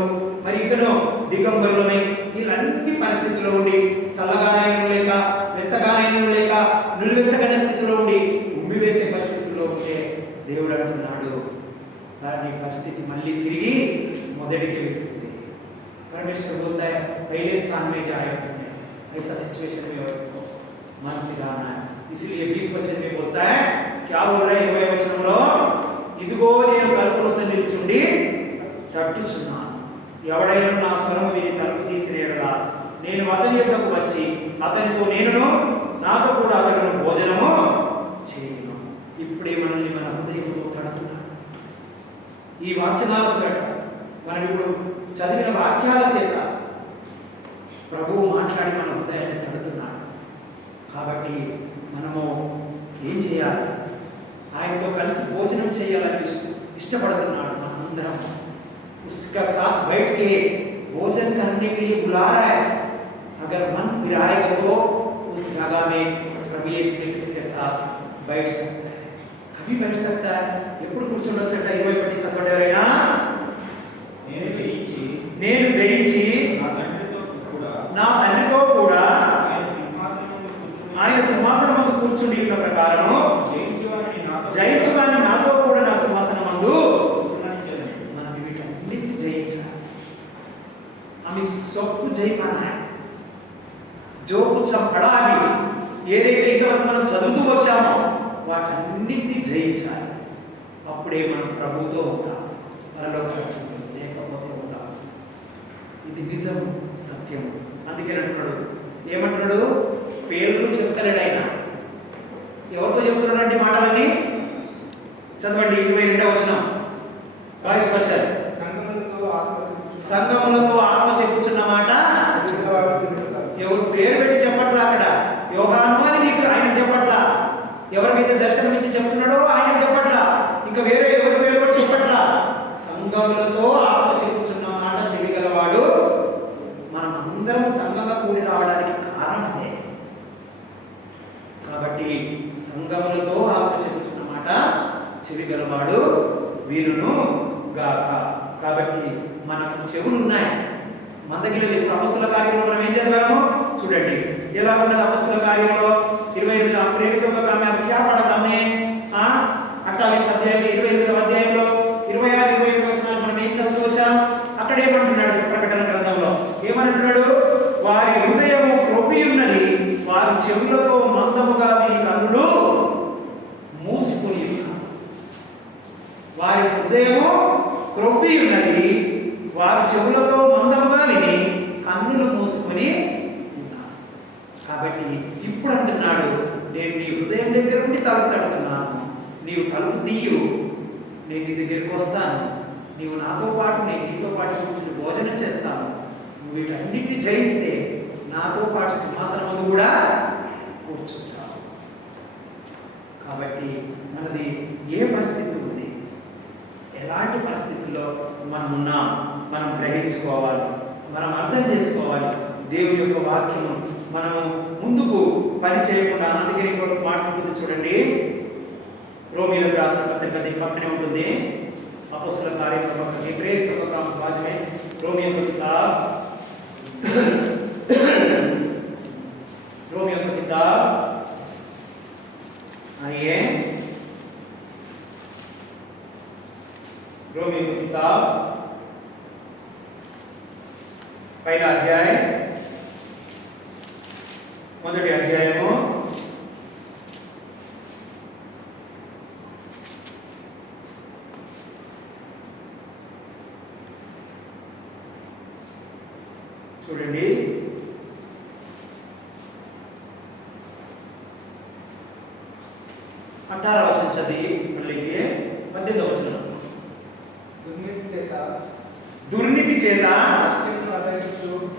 మరి ఇంకనో దిగంబరులమై ఇలాంటి పరిస్థితుల్లో ఉండి చల్లగానైన లేక వెచ్చగానైన లేక నిలువెచ్చగనే స్థితిలో ఉండి ఉమ్మి వేసే పరిస్థితుల్లో ఉంటే దేవుడు అంటున్నాడు, నీ పరిస్థితి మళ్ళీ తిరిగి మొదటికి వెళ్తుంది. परमेश्वर बोलता है पहले स्थान में जाएगा तुम्हें, ऐसा सिचुएशन में मन दिलाना है. इसलिए 20 वचन में बोलता है, क्या बोल रहा है 20 వచనంలో, ఇదిగో నేను తలుపు వద్ద నిల్చుండి తట్టుచున్నాను, ఎవడైనా నా స్వరము విని తలుపు తీసిన యెడల నేను అతని యొద్దకు వచ్చి అతనితో నేనును నాతో కూడా అతడును భోజనము చేయను. ఇప్పుడే మనల్ని మన హృదయంతో తడుతున్నాడు. ఈ వాక్యాల చేత, మనం ఇప్పుడు చదివిన వాక్యాల చేత ప్రభువు మాట్లాడి మన హృదయాన్ని తడుతున్నాడు. కాబట్టి మనము ఏం చేయాలి? ఆయనతో కలిసి భోజనం చేయాలని ఇష్టపడుతున్నాడు. మనందరం उसका साथ बैठ के भोजन करने के लिए बुला रहा है. अगर मन फिराएगा तो उस जगह में प्रभु यीशु किसी के साथ बैठ सकता है. कभी बैठ सकता है. ఎప్పుడు కూర్చోవచ్చట? 20 బట్టి చదవడైనా, నేను జయించి నా తండ్రితో కూడా ఆయన సింహాసనం ముందు కూర్చుని ఉన్న ప్రకారము జయించువాని నాతో కూడా నా సింహాసనం ముందు మనం వీటన్నిటిని జయించాలి. हम सबको जय पाना है. जो कुछ हम पढ़ा अभी, ఏదైతే ఇంతవరకు మనం చదువుతూ వచ్చామో వాటన్నిటిని జయించాలి. అప్పుడే మనం ప్రభుతో ఉంటాం, పరలోక రాజ్యంలో లేకపోతే ఉంటాం. ఇది నిజం, సత్యం. అందుకే అంటున్నాడు, ఏమంటున్నాడు? పేర్లు చెప్తలేడు ఆయన. ఎవరితో చెప్తున్నాడు ఈ మాటలన్నీ? చదవండి 22వ వచనం. సంఘములతో ఆత్మ చెప్పుచున్న మాట ఎవరు పేరు పెట్టి చెప్పట్లా. అక్కడ యోహాను అని నీకు ఆయన చెప్పట్లా. ఎవరికైతే దర్శనం ఇచ్చి చెప్తున్నాడో ఆయన చెప్పట్లా. ఇంకా వేరే ఎవరి పేరు కూడా చెప్పట్లా. సంఘములతో ఆత్మ చెప్పుచున్న మాట చెవిగలవాడు. మనం అందరం సంఘంగా కూడి రావడానికి కారణమే. కాబట్టి సంఘములతో ఆత్మ చెప్పుచున్న మాట చెవిగలవాడు వీరును గాక. కాబట్టి మనకు చెవులు ఉన్నాయి. మందగిలో అపొస్తలుల కార్యంలో మనం ఏం చదివాము చూడండి. ఎలా ఉన్నది అపొస్తలుల కార్యంలో 28 ప్రేరితోं का मैं क्या पढ़ा हमने 28 अध्याय में 28 अध्याय में 26 27 వచనాలు మనం ఏం ఏమంటున్నాడు? వారి హృదయము క్రొవ్వి ఉన్నది, వారి చెవులతో మందముగా విని కన్నులు మూసుకుని ఉన్నారు. వారి హృదయము క్రొవ్వి ఉన్నది, వారి చెవులతో మందముగా విని కన్నులు మూసుకుని ఉన్నారు. కాబట్టి ఇప్పుడు అంటున్నాడు, నేను నీ హృదయం దగ్గర నుండి తలుపు తడుతున్నాను, నీవు తలుపు తీయు, నేను నీ దగ్గరికి వస్తాను, నీవు నాతో పాటు నేను నీతో పాటు కూర్చుని భోజనం చేస్తాను, నువ్వు వీటన్నిటిని జయిస్తే నాతో పాటు సింహాసనం ముందు కూడా కూర్చుంటావు. కాబట్టి మనది ఏ పరిస్థితి ఉంది, ఎలాంటి పరిస్థితుల్లో మనం ఉన్నాం, మనం గ్రహించుకోవాలి, మనం అర్థం చేసుకోవాలి. దేవుని యొక్క వాక్యము మనము ముందుకు పని చేయకుండా, అందుకే ఇంకొక మాట ఉంటుంది చూడండి, రోమీయులకు రాసిన పత్రిక పక్కనే ఉంటుంది, అపోస్తల కార్యక్రమ బాధ్యమే రోమియోं का किताब आइए, रोमियों की किताब पहला अध्याय మొదటి అధ్యాయము 18 वचन चलिए, पढ़ लीजिए। 18 वचन, దుర్నీతి చేత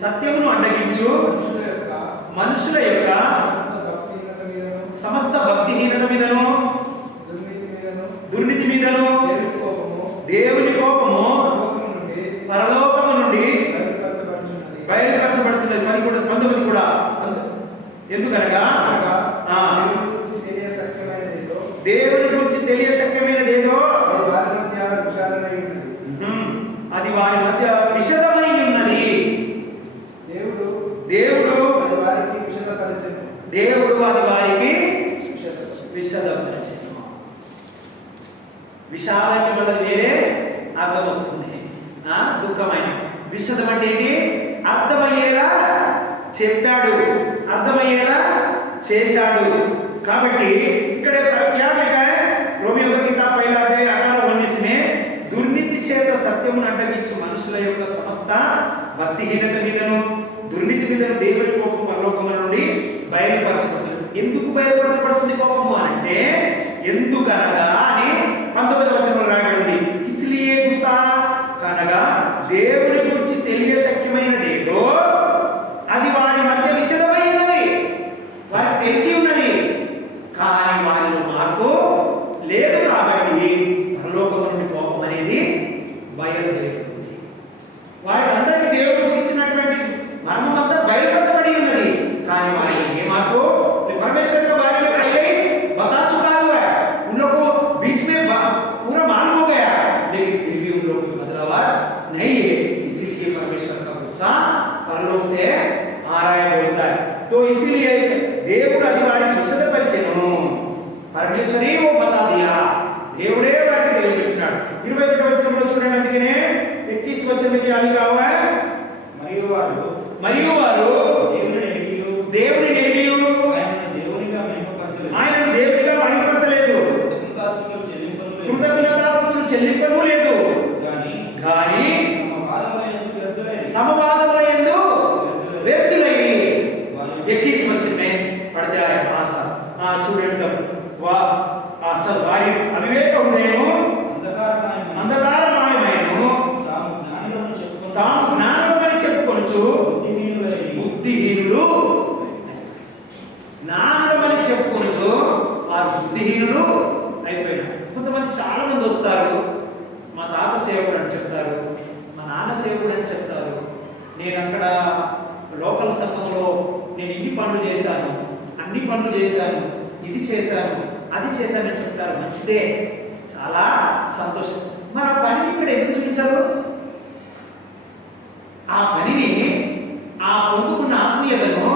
సత్యమును అడ్డగించు మనుషుల యొక్క సమస్త భక్తిహీనత మీదను దుర్నీతి మీదను దేవుని కోపము పరలోకము నుండి బయలుపరచబడుతున్నది. మరి కూడా 19 కూడా, ఎందుకనగా దేవుని గురించి తెలియశక్యమైనదేదో అది వారి మధ్య విషదమై ఉన్నది. దేవుడు అది వారికి విషదపరచెను. విషాదంటే మనది వేరే అర్థం వస్తుంది, దుఃఖమైన. విషదం అంటే ఏంటి? అర్థమయ్యేలా చెప్పాడు, అర్థమయ్యేలా చేశాడు. కాబట్టి ఇక్కడ రోమియో की किताब पहला अध्याय 18-19 में దుర్నీతి చేత సత్యమును అడ్డగించు మనుషుల యొక్క సమస్త భక్తిహీనత మీదను దుర్నీతి మీదను దేవుని కోపం పరలోకము నుండి బయలుపరచబడుతుంది. ఎందుకు బయలుపరచబడుతుంది కోపము అంటే, ఎందుకనగా అని 19వ వచనంలో రాయబడింది. ఇస్లియే గుస్సా, కనగా దేవుని గురించి తెలియశక్యమైనదేదో అది వారి మధ్య విషదమై ఉన్నది, వారికి తెలిసి ఉన్నది, కానీ వారిలో మార్పు లేదు. కాబట్టి పరలోకము నుండి కోపం అనేది బయలుదేరుతుంది. వారికి దేవుడు గురించినటువంటి మర్మం అంతా బయలుపరచబడి ఉన్నది, కానీ వారికి ఏ మార్పు? परमेश्वर के बारे में पहले ही बता चुका हुआ है, उन लोगों को बीच में पूरा मालूम हो गया, लेकिन फिर भी उन लोगों को बदलाव नहीं है। इसीलिए परमेश्वर का गुस्सा परलोक से आ रहा है, बोलता है। तो इसीलिए దేవుడు అది వారికి విషదపరిచెను, పరమేశ్వరే वो बता दिया, దేవుడే వారికి తెలియజేశాడు. 21వ వచనంలో చూడండి, అందుకనే 21 వచనం में क्या लिखा हुआ है? మరియు వారు దేవుని నెగియు ఆయనను దేవునిగా మహిమపరచలేదు, కృతజ్ఞతాస్తుతులు చెల్లింపను లేదు, కానీ తమ వాదములందు వ్యర్థులై 21 वचन में पढ़ते आए। చూడండి చల్ వారి అవివేక హృదయము అంధకారమయమైనను తాము జ్ఞానమని చెప్పుకొనుచు బుద్ధిహీనులు, జ్ఞానమని చెప్పుకొనుచు వారు బుద్ధిహీనులు అయిపోయినారు. కొంతమంది చాలా మంది వస్తారు, మా తాత సేవకుడు అని చెప్తారు, మా నాన్న సేవకుడు అని చెప్తారు, నేను అక్కడ లోకల్ సంఘంలో నేను ఇన్ని పనులు చేశాను, అన్ని పనులు చేశాను, ఇది చేశాను, అది చేశానని చెప్తారు. మంచిదే, చాలా సంతోషం. మరి ఆ పనిని ఇక్కడ ఎందుకు చూపించారు? ఆ పనిని, ఆ పొందుకున్న ఆత్మీయతను,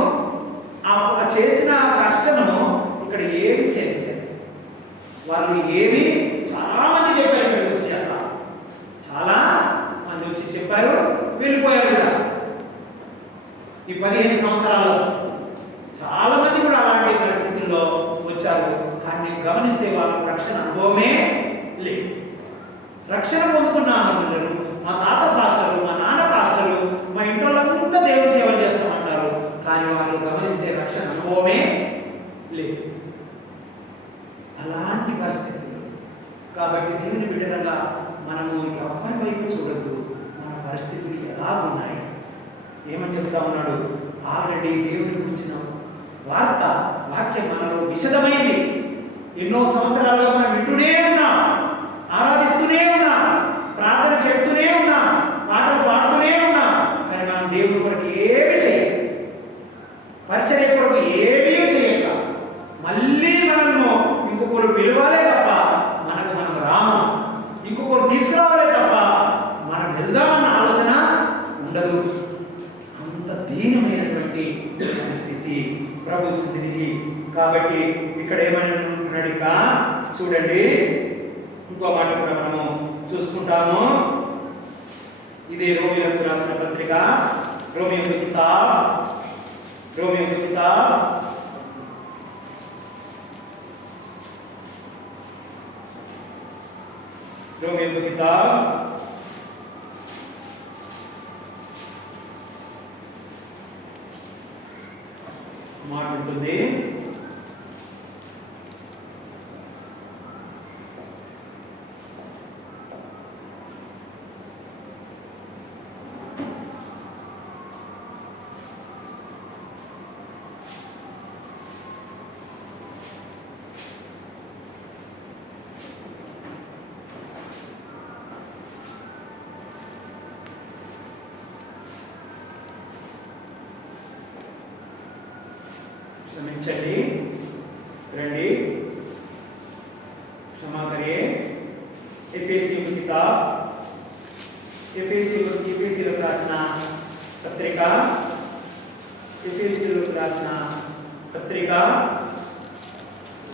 ఆ చేసిన కష్టమును ఇక్కడ ఏమి చేయలేదు. వాళ్ళు ఏమి, చాలా మంది చెప్పారు, ఇక్కడికి వచ్చి అట్లా చాలా మంది వచ్చి చెప్పారు, వెళ్ళిపోయారు కూడా. ఈ 15 సంవత్సరాల్లో చాలా మంది కూడా అలాంటి పరిస్థితుల్లో వచ్చారు. కానీ గమనిస్తే వాళ్ళకు రక్షణ అనుభవమే లేదు. రక్షణ పొందుకున్నాను, మా తాత పాస్టరు, మా నాన్న పాస్టరు, మా ఇంట్లో వాళ్ళంతా దేవుడి సేవలు చేస్తామంటారు. కానీ వాళ్ళు గమనిస్తే రక్షణ అనుభవమే లేదు. అలాంటి పరిస్థితులు. కాబట్టి దేవుని బిడ్డలుగా మనము ఎవరి వైపు చూడద్దు, మన పరిస్థితులు ఎలా ఉన్నాయి. ఏమని చెప్తా ఉన్నాడు? ఆల్రెడీ దేవుని గురించిన వార్త వాక్యం మనలో విశదమైంది. ఎన్నో సంవత్సరాలుగా మనం వింటూనే ఉన్నాం, ఆరాధిస్తూనే ఉన్నాం, ప్రార్థన చేస్తూనే ఉన్నాం, పాటలు పాడుతూనే ఉన్నాం. కానీ మనం దేవుని కొరకు ఏమి చేయక, పరిచర్య కొరకు ఏమీ చేయక, మళ్ళీ మనము ఇంకొకరు పిలవాలే తప్ప మనకు మనం రాము, ఇంకొకరు తీసుకురావాలే తప్ప మనం వెళ్దామన్న ఆలోచన ఉండదు. అంత దీనమైనటువంటి పరిస్థితి ప్రభు స్థితికి. కాబట్టి ఇక్కడ ఏమంటున్నాడు? ఇక చూడండి, ఇంకో మాట కూడా మనము చూసుకుంటాము. ఇది రోమిలకు రాసిన పత్రిక, రోమిలకు కితాబ్, రోమిలకు కితాబ్, రోమిలకు కితాబ్ మాట ఉంటుంది. క్షమించండి, రండి, क्षमा करिए। एफएसी किताब, एफएसी राసిన పత్రిక, एफएसी రాసిన పత్రిక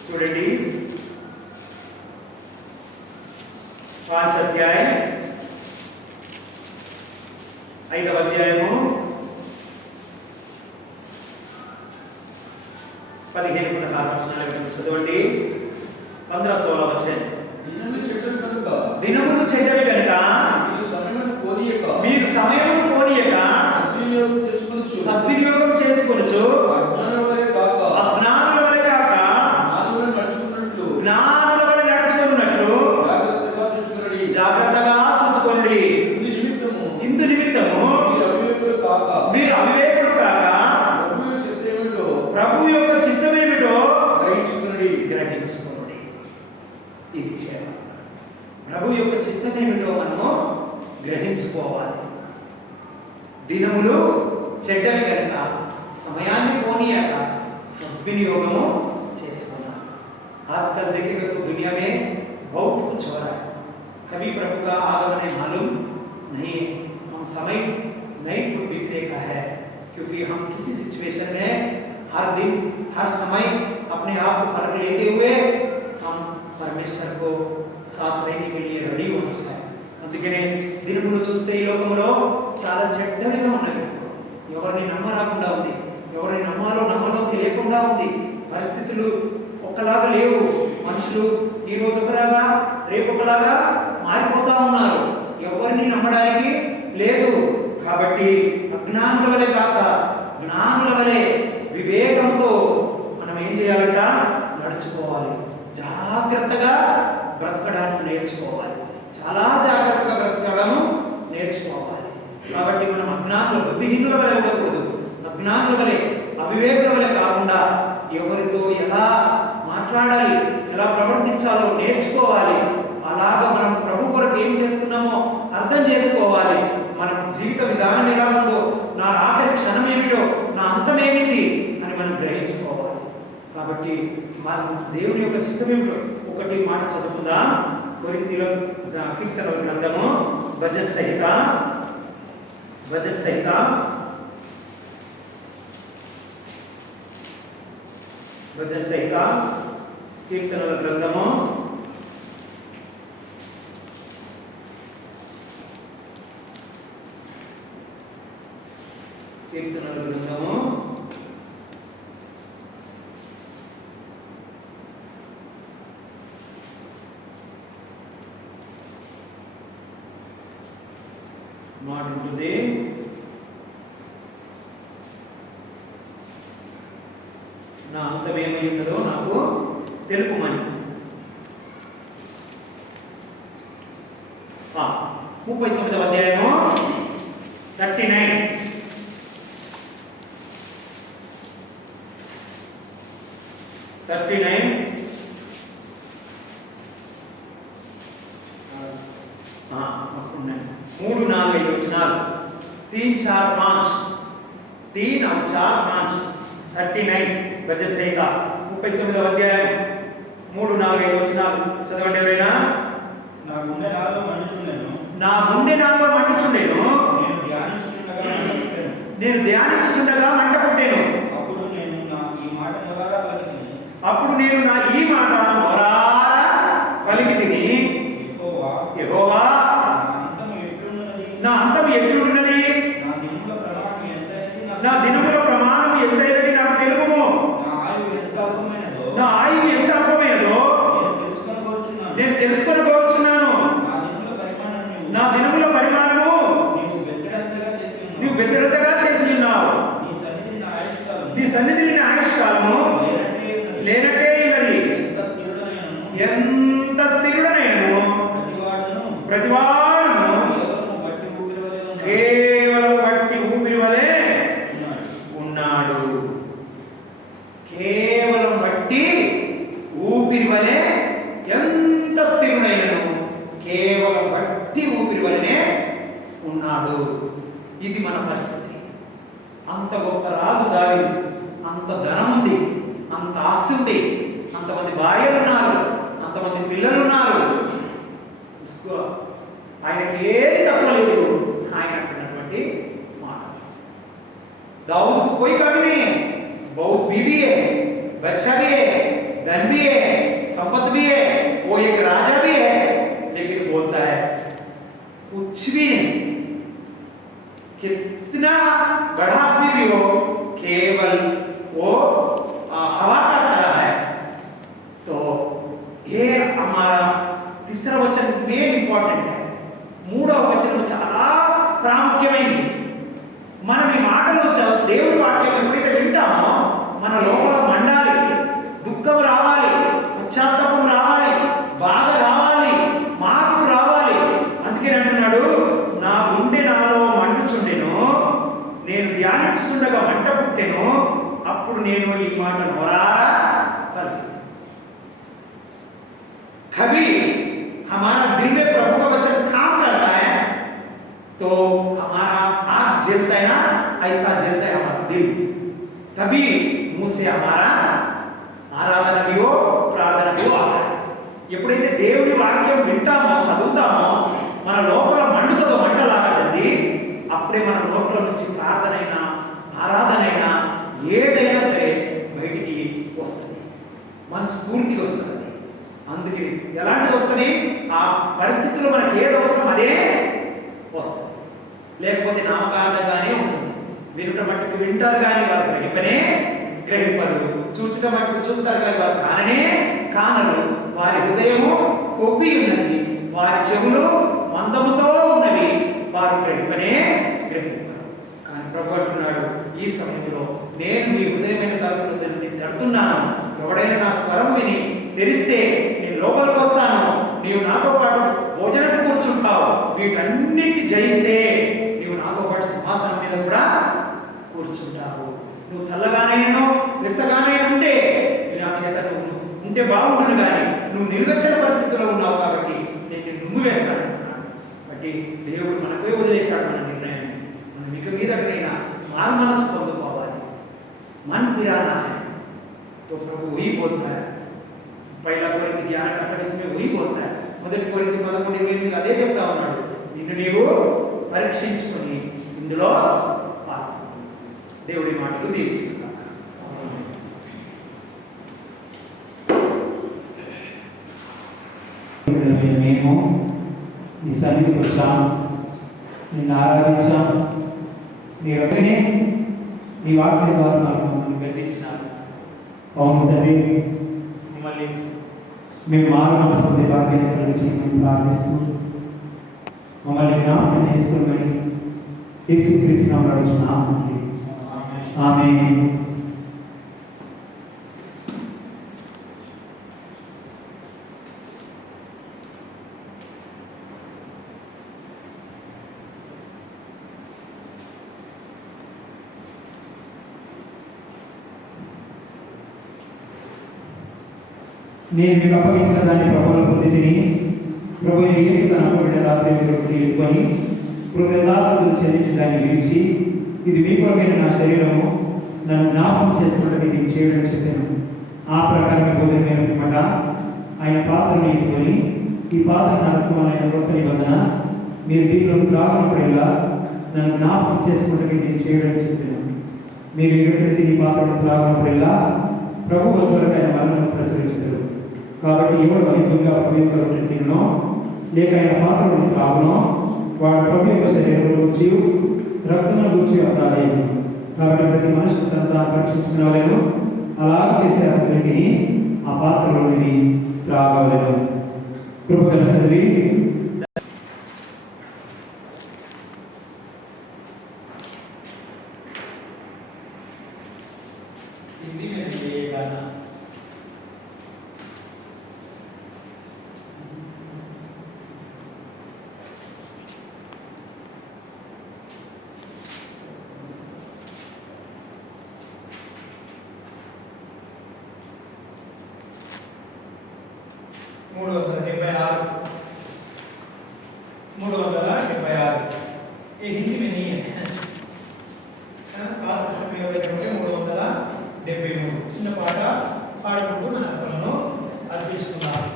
చూడండి, 5వ అధ్యాయం, 5వ అధ్యాయము 15-16 వచనాలు చదవండి. 15-16 వచనం. దినములు చెడ్డవి కనుక మీరు సమయమును పోనీయక సద్వినియోగం చేసుకొనుచు అజ్ఞానుల వలె కాక జ్ఞానుల వలె నడుచుకొనున్నట్లు జాగ్రత్తగా చూచుకోండి. ఇందు నిమిత్తము మీరు అవివేకులు కాక ప్రభు యొక్క చిత్తమేమిటో గ్రహించుకోండి. ఇది క్షేమ. ప్రభు యొక్క చిత్తమేమిటో మనము గ్రహించుకోవాలి. దినములు చెడ్డవి కనుక సమయాన్ని పోనీయక सद्विनियोगमो చేసుకున్నాం. आजकल देखेंगे तो दुनिया में बहुत कुछ हो रहा है, कभी प्रभु का आगमन मालूम नहीं है, हम समय नहीं को बीतने का है, क्योंकि हम किसी सिचुएशन में हर दिन हर समय अपने आप को फर्क लेते हुए हम परमेश्वर को साथ रहने के लिए रेडी होना है. అందుకనే దినములు చూస్తే ఈ లోకంలో చాలా చెడ్డవిగా ఉన్నాయి. ఎవరిని నమ్మరాకుండా ఉంది, ఎవరిని నమ్మాలో తెలియకుండా ఉంది. పరిస్థితులు ఒక్కలాగా లేవు. మనుషులు ఈ రోజు ఒకలాగా రేపు ఒకలాగా మారిపోతా ఉన్నారు. ఎవరిని నమ్మడానికి లేదు. కాబట్టి అజ్ఞానుల వలె కాక జ్ఞానుల వలె వివేకంతో మనం ఏం చేయాలంట? నడుచుకోవాలి. జాగ్రత్తగా బ్రతకడానికి నేర్చుకోవాలి. చాలా జాగ్రత్తగా బ్రతకడం నేర్చుకోవాలి. కాబట్టి మనం అజ్ఞానుల బుద్ధిహీనుల వలె ఉండకూడదు. అజ్ఞానుల వలె అవివేకుల వలె కాకుండా ఎవరితో ఎలా మాట్లాడాలి, ఎలా ప్రవర్తించాలో నేర్చుకోవాలి. అలాగా మనం ప్రభు కొరకు ఏం చేస్తున్నామో అర్థం చేసుకోవాలి. మన జీవిత విధానం ఎలా ఉందో, నా ఆఖరి క్షణం ఏమిటో, నా అంతం ఏమిటి అని మనం గ్రహించుకోవాలి. కాబట్టి మనం దేవుని యొక్క చిత్తం ఏమిటో ఒకటి మాట చదువుకుందాం. కొరింథీయుల కీర్తనల గ్రంథము భజన సహిత కీర్తనల గ్రంథము 1 కీర్తనల గ్రంథము 'మాట ఉంటుంది, నా అంతమేమై ఉన్నదో నాకు తెలుపుమని. 39వ అధ్యాయము 39. మూడు నాలుగు ఐదు వచనాలు 3 4 5 3 और 4 5 39 భజన సంహిత 39వ అధ్యాయం 3 4 5 వచనాలు చదవండి ఎవరైనా. నా గుండె నాలో మండుచుండెను, నేను ధ్యానించుచుండగా మంట పుట్టెను. అప్పుడు నేను నా ఈ మాట నొరారా పలికితిని, యెహోవా నా అంతము ఎట్లున్నది, నా దినముల ప్రమాణం ఎంతైనది నాకు తెలుపుము. నా ఆయువు ఎంత అల్పమైనదో నేను తెలుసుకొని కోరుచున్నాను. నా దినముల పరిమాణము నీవు బెత్తడంతగా చేసి ఉన్నావు. నీ సన్నిధిని నా ఆయుష్కాలము లేనట్టే ఉన్నది. ఎంత స్థిరుడనైనను ప్రతివాడును కేవలం వట్టి ఊపిరి వలె ఉన్నాడు. కేవలం వట్టి ఊపిరి వలె ఎంత స్థిరుడైనను కేవలం వట్టి ఊపిరి వలనే ఉన్నాడు. ఇది మన పరిస్థితి. అంత గొప్ప రాజు దావీదు, అంత ధనం ఉంది, అంత ఆస్తి ఉంది, అంతమంది భార్యలు ఉన్నారు, అంతమంది పిల్లలు ఉన్నారు. ఆయనకి ఏది తప్పలేదు. ఆయన అంటున్నటువంటి మాట, दाऊद कोई कमी नहीं है, बहुत बीवी है, बच्चा भी है, धन भी है, संपत्ति भी है, वो एक राजा भी है, लेकिन बोलता है कुछ भी नहीं. कितना बड़ा आदमी भी हो, केवल वो हवा का तरह है. तो ये हमारा तीसरा वचन मेन इंपॉर्टेंट है. మూడవ వచనం చాలా ప్రాముఖ్యమైనది. మనం ఈ మాటలో దేవుని వాక్యం ఎప్పుడైతే వింటామో మన లోపల మండాలి, దుఃఖం రావాలి, పశ్చాత్తాపం రావాలి, బాధ రావాలి, మార్పు రావాలి. అందుకే అంటున్నాడు, నా గుండె నాలో మండుచుండెను, నేను ధ్యానించుచుండగా మంట పుట్టెను, అప్పుడు నేను ఈ మాట నోరారా పలికెను. कभी हमारा दिल में प्रभु का वचन काम करता है तो हमारा आग जलता है ना, ऐसा जलता है हमारा दिल. तभी मुंह से हमारा आराधना भी हो, प्रार्थना भी हो आता है. ఎప్పుడైతే దేవుని వాక్యం వింటామో, చదువుతామో, మన లోపల మండుతుందో మంటలాగదండి, అప్పుడే మన లోపల నుంచి ప్రార్థనైనా ఆరాధనైనా ఏదైనా సరే బయటికి వస్తుంది, మన స్ఫూర్తికి వస్తుంది. అందుకే ఎలాంటిది వస్తుంది, ఆ పరిస్థితుల్లో మనకి ఏది అవసరం అదే వస్తుంది. లేకపోతే నామకార్థంగానే ఉంటుంది. వినుట మట్టుకు వింటారు కానీ వారు గ్రహింపరు, చూచుట మట్టుకు చూస్తారు కానీ వారు కానరు. వారి హృదయము కొవ్వి ఉన్నది, వారి చెవులు మందముతో ఉన్నవి, వారు గ్రహింపరు. కానీ ప్రభు అంటున్నాడు, ఈ సమయంలో నేను మీ హృదయమైన తలుపులు తడుతున్నాను. ఎవడైనా నా స్వరం విని తెరిస్తే నేను లోపలికి వస్తాను, నీవు నాతో పాటు భోజనం కూర్చుంటావు. వీటన్నిటిని జయిస్తే నీవు నాతో పాటు సింహాసనం మీద కూడా కూర్చుంటావు. నువ్వు చల్లగానైనా వెచ్చగానే ఉంటే నా చేత నువ్వు ఉంటే బాగుంటుంది, కానీ నువ్వు నిలువెచ్చని పరిస్థితిలో ఉన్నావు కాబట్టి నేను నువ్వు వేస్తాను అంటున్నాను. బట్టి దేవుడు మనకే వదిలేశాడు మన నిర్ణయాన్ని. మనం ఇక మీదకైనా మారు మనసు పొందుకోవాలి. मन पिराना है तो प्रभु वही बोलता है. पहला कोरिन्थी 11:28 में वही बोलता है. మొదటి కొరింథీ 11:28 అదే చెప్తా ఉన్నాడు, నిన్ను నీవు పరీక్షించుకొని ఇందులో పాల్గొను. దేవుడి మాటలు దీవించుగాక. మేము నీ సన్నిధికి వచ్చాం, నిన్ను ఆరాధించాం. నీ వెంటనే మీ వాక్యం ద్వారా నాకు మమ్మల్ని గద్దించినారు. అవును తండ్రి, మమ్మల్ని మేము మారు మనసు పొందే భాగ్యాన్ని కలిగించి మేము ప్రార్థిస్తూ మమ్మల్ని జ్ఞాపకం చేసుకోమని యేసుక్రీస్తు నామములో అడుగుచున్నాము తండ్రి. ఆమేన్. నేను మీకు అప్పగించిన దాన్ని ప్రభువుల పొంది తిని ప్రభు యేసు తన అప్పగిన రాత్రి మీరు ఎత్తుకొని కృతజ్ఞతాస్తుతులు చెల్లించి దాన్ని విరిచి ఇది మీ కొరకైన నా శరీరము, నన్ను జ్ఞాపకం చేసుకున్నట్టు ఇది చేయడం చెప్పాను. ఆ ప్రకారం భోజనమైన పిమ్మట ఆయన పాత్రను ఎత్తుకొని ఈ పాత్ర నా రక్తమైన కొత్త నిబంధన, మీరు దీనిలో త్రాగినప్పుడల్లా నన్ను జ్ఞాపకం చేసుకున్నట్టు ఇది చేయడం చెప్పాను. మీరు ఎటువంటి దీని పాత్రను త్రాగినప్పుడల్లా ప్రభు వస్తువులకైన మరణం ప్రచురించారు. కాబట్టి ఎవరు అధికంగా ప్రభు యొక్క రొట్టెను తినో లేక ఆయన పాత్రను త్రాగునో వాడు ప్రభు యొక్క శరీరం గురించి రక్తమును గురించి అపరాధేయం. కాబట్టి ప్రతి మనిషి తనంతా పరీక్షించుకునేవాళ్ళను అలాగ చేసే వ్యక్తిని ఆ పాత్రలోని త్రాగవలను. కృపగల తండ్రి, ये हिंदी में नहीं है, పాత పుస్తకంలో ఉన్నటువంటి 373 చిన్న పాట పాడుకుంటూ మన పనులను అర్పించుకున్నారు.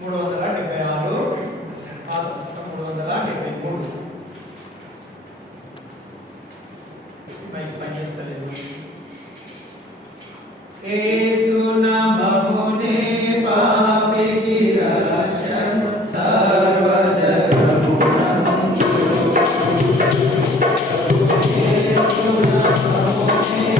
376 పాత పుస్తకం 373 మైక్ పనిచేస్తలేదు. యేసు నామమునే పాపికి రక్షణ సర్వ జగమునందు. యేసు నామమునే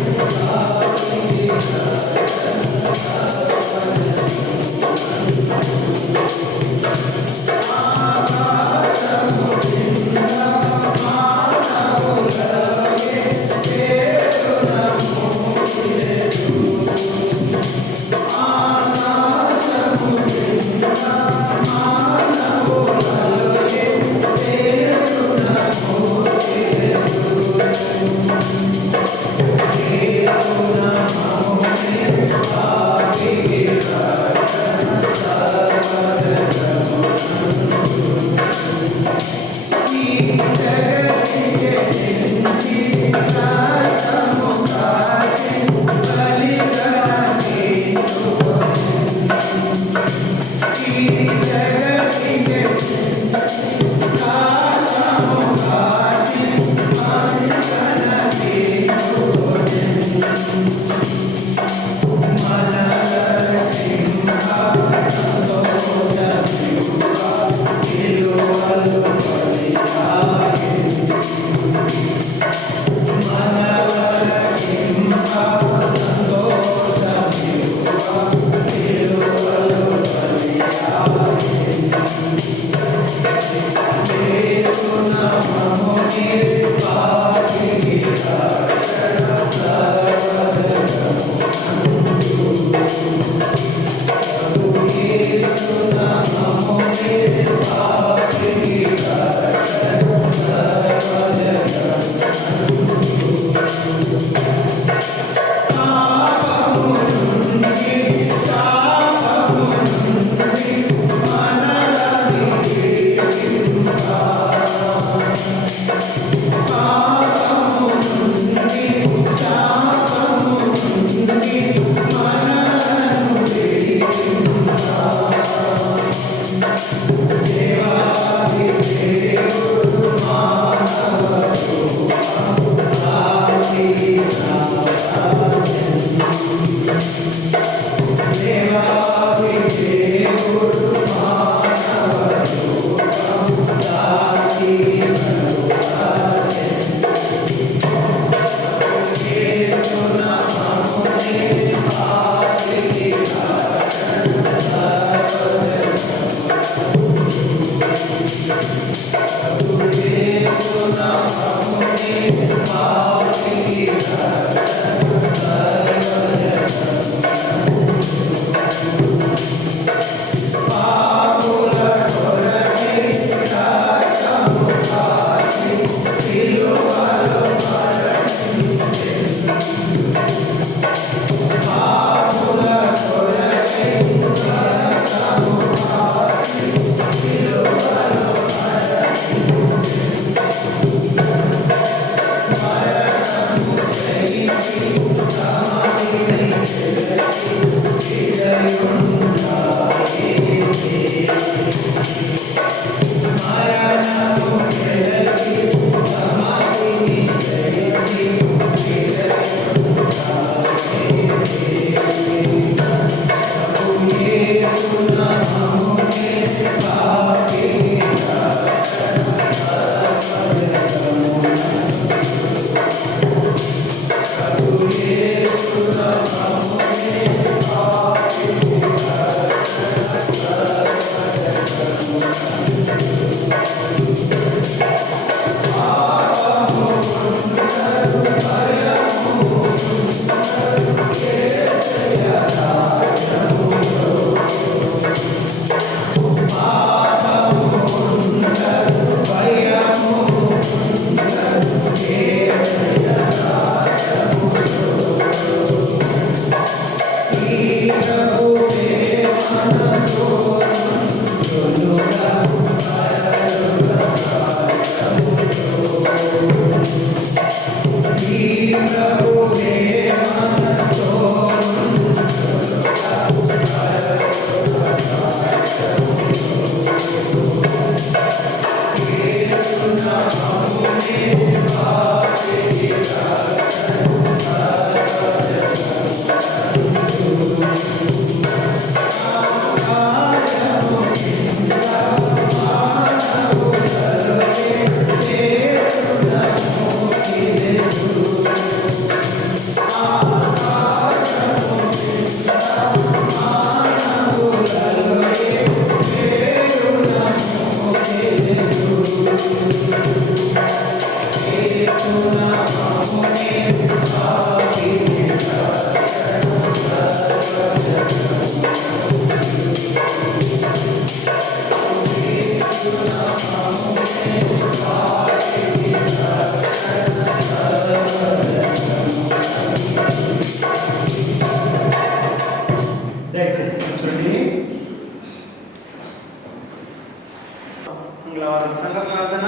మంగళవారం సంఘ ప్రార్థన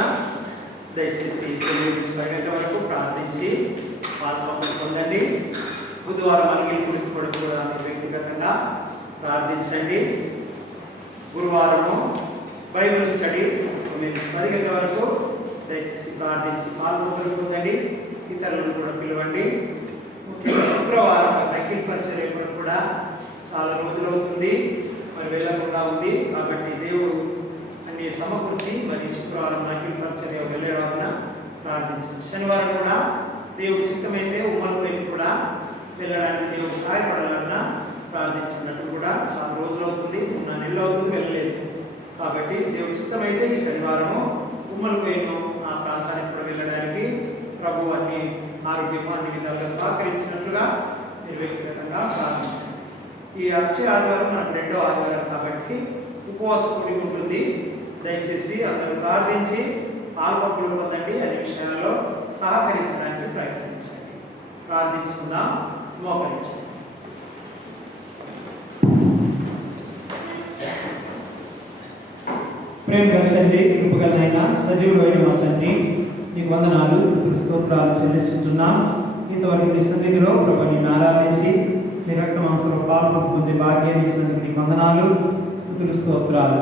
దయచేసి 9 గంటల వరకు ప్రార్థించి పాల్పంపులు పొందండి. బుధవారం అంగిల్ గురించి కూడా వ్యక్తిగతంగా ప్రార్థించండి. గురువారము బైబిల్ స్టడీ 9-10 గంటల వరకు దయచేసి ప్రార్థించి పాల్పంపులు పొందండి. ఇతరులను కూడా పిలవండి. ముఖ్యంగా శుక్రవారం అఖిల్ పరిచర్య కూడా చాలా రోజులు అవుతుంది, మరి వెళ్ళకుండా ఉంది. కాబట్టి దేవుడు అన్ని సమకూర్చి మరి శుక్రవారం అఖిల్ పరిచర్య వెళ్ళేవాళ్ళ ప్రార్థించింది. శనివారం కూడా దేవుడు చిత్తమైతే ఉమ్మలపైకి కూడా వెళ్ళడానికి దేవుడు సహాయపడాలన్న ప్రార్థించినట్టు కూడా చాలా రోజులు అవుతుంది, 3 నెలలు అవుతుంది, వెళ్ళలేదు. కాబట్టి దేవుడు చిత్తమైతే ఈ శనివారము ఉమ్మలపైను ఆ ప్రాంతానికి కూడా వెళ్ళడానికి ప్రభు అన్ని ఆరోగ్యము అన్ని విధాలుగా సహకరించినట్లుగా మీరు వ్యక్తిగతంగా ప్రార్థించండి. ఈ వచ్చే ఆదివారం మనకు 2వ ఆదివారం కాబట్టి ఉపవాస కూడి ఉంటుంది. దయచేసి అందరూ ప్రార్థించి పాల్పంపులు పొందండి. అనే విషయాల్లో సహకరించడానికి ప్రయత్నించండి. ప్రార్థించుకుందాం. మోకరించండి. ప్రేమ గల తండ్రి, కృపగలనైనా సజీవుడైన మా తండ్రి, నీకు వందనాలు, స్తుతులు, స్తోత్రాలు చెల్లిస్తున్నాం. ఇంతవరకు నీ సన్నిధిలో ప్రభు నిన్ను ఆరాధించి నీ రక్త మాంసంలో పాలు పొందే భాగ్యం ఇచ్చినందుకు నీకు వందనాలు, స్తుతులు, స్తోత్రాలు.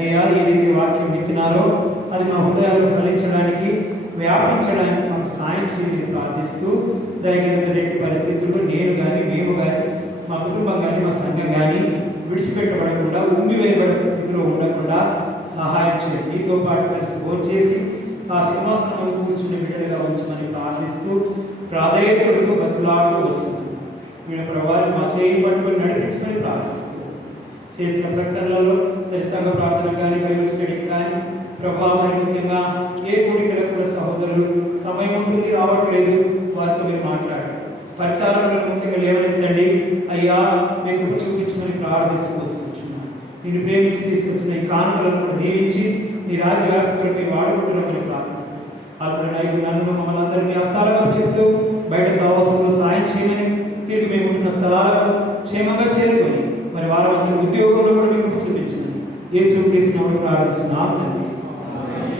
అయ్యా, ఏదైతే వాక్యం విత్తినారో అది మా హృదయాల్లో ఫలించడానికి, వ్యాపించడానికి మాకు సాయం చేసి ప్రార్థిస్తూ దయగలిగిన పరిస్థితుల్లో నేను కానీ, మేము కానీ, మా కుటుంబం కానీ, మా సంఘం కానీ విడిచిపెట్టబడకుండా, ఉమ్మివేయబడిన స్థితిలో ఉండకుండా సహాయం చేయండి. నీతో పాటు కలిసి భోంచేసి ఆ సింహాసనంలో కూర్చుని బిడ్డలుగా ఉంచమని ప్రార్థిస్తూ ప్రాధేయపడుతూ బతులాడుతూ వస్తుంది. వీళ్ళ ప్రభావం మా చేయి పట్టుకొని నడిపించమని ప్రార్థిస్తూ చేసిన ప్రకటనలలో సంఘ ప్రార్థన కానీ, బైబిల్ స్టడీకి కానీ ప్రభావం ముఖ్యంగా ఏ కోరికలకు కూడా సహోదరులు సమయం ఉంటుంది, రావట్లేదు, వారితో మీరు మాట్లాడండి. పరిచారంలో ముఖ్యంగా లేవనెత్తండి. అయ్యా, మీకు చూపించమని ప్రార్థిస్తూ వస్తున్నాను. నేను ప్రేమించి తీసుకొచ్చిన ఈ కానుకలను కూడా దీవించి నీ రాజ్యవ్యాప్తి కొరకు వాడుకుంటున్నామని ప్రార్థిస్తాను. అప్పుడు నన్ను మమ్మల్ని అందరినీ హస్తాలకు చెప్తూ బయట సహవాసంలో సాయం చేయమని, తిరిగి మేము ఉంటున్న స్థలాలకు క్షేమంగా చేరుకొని మరి వారి మధ్య ఉద్యోగంలో కూడా మీకు చూపించింది. యేసుక్రీస్తు నామములో ప్రార్థిస్తున్నాం తండ్రి.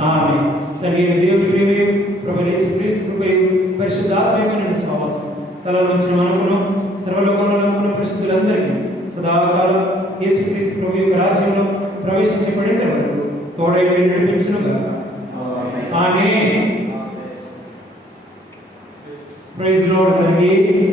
ఆమేన్. తండ్రి దేవుని ప్రేమయు ప్రభువైన యేసుక్రీస్తు కృపయు పరిశుద్ధాత్మయమైన సహవాసం తల నుంచి మనకును సర్వలోకంలో ఉన్న పరిశుద్ధులందరికీ సదాకాలం యేసుక్రీస్తు ప్రభు యొక్క రాజ్యంలో ప్రవేశించబడేంత వరకు తోడై నడిపించునుగా. ఆమేన్. Praise lord. అందరికీ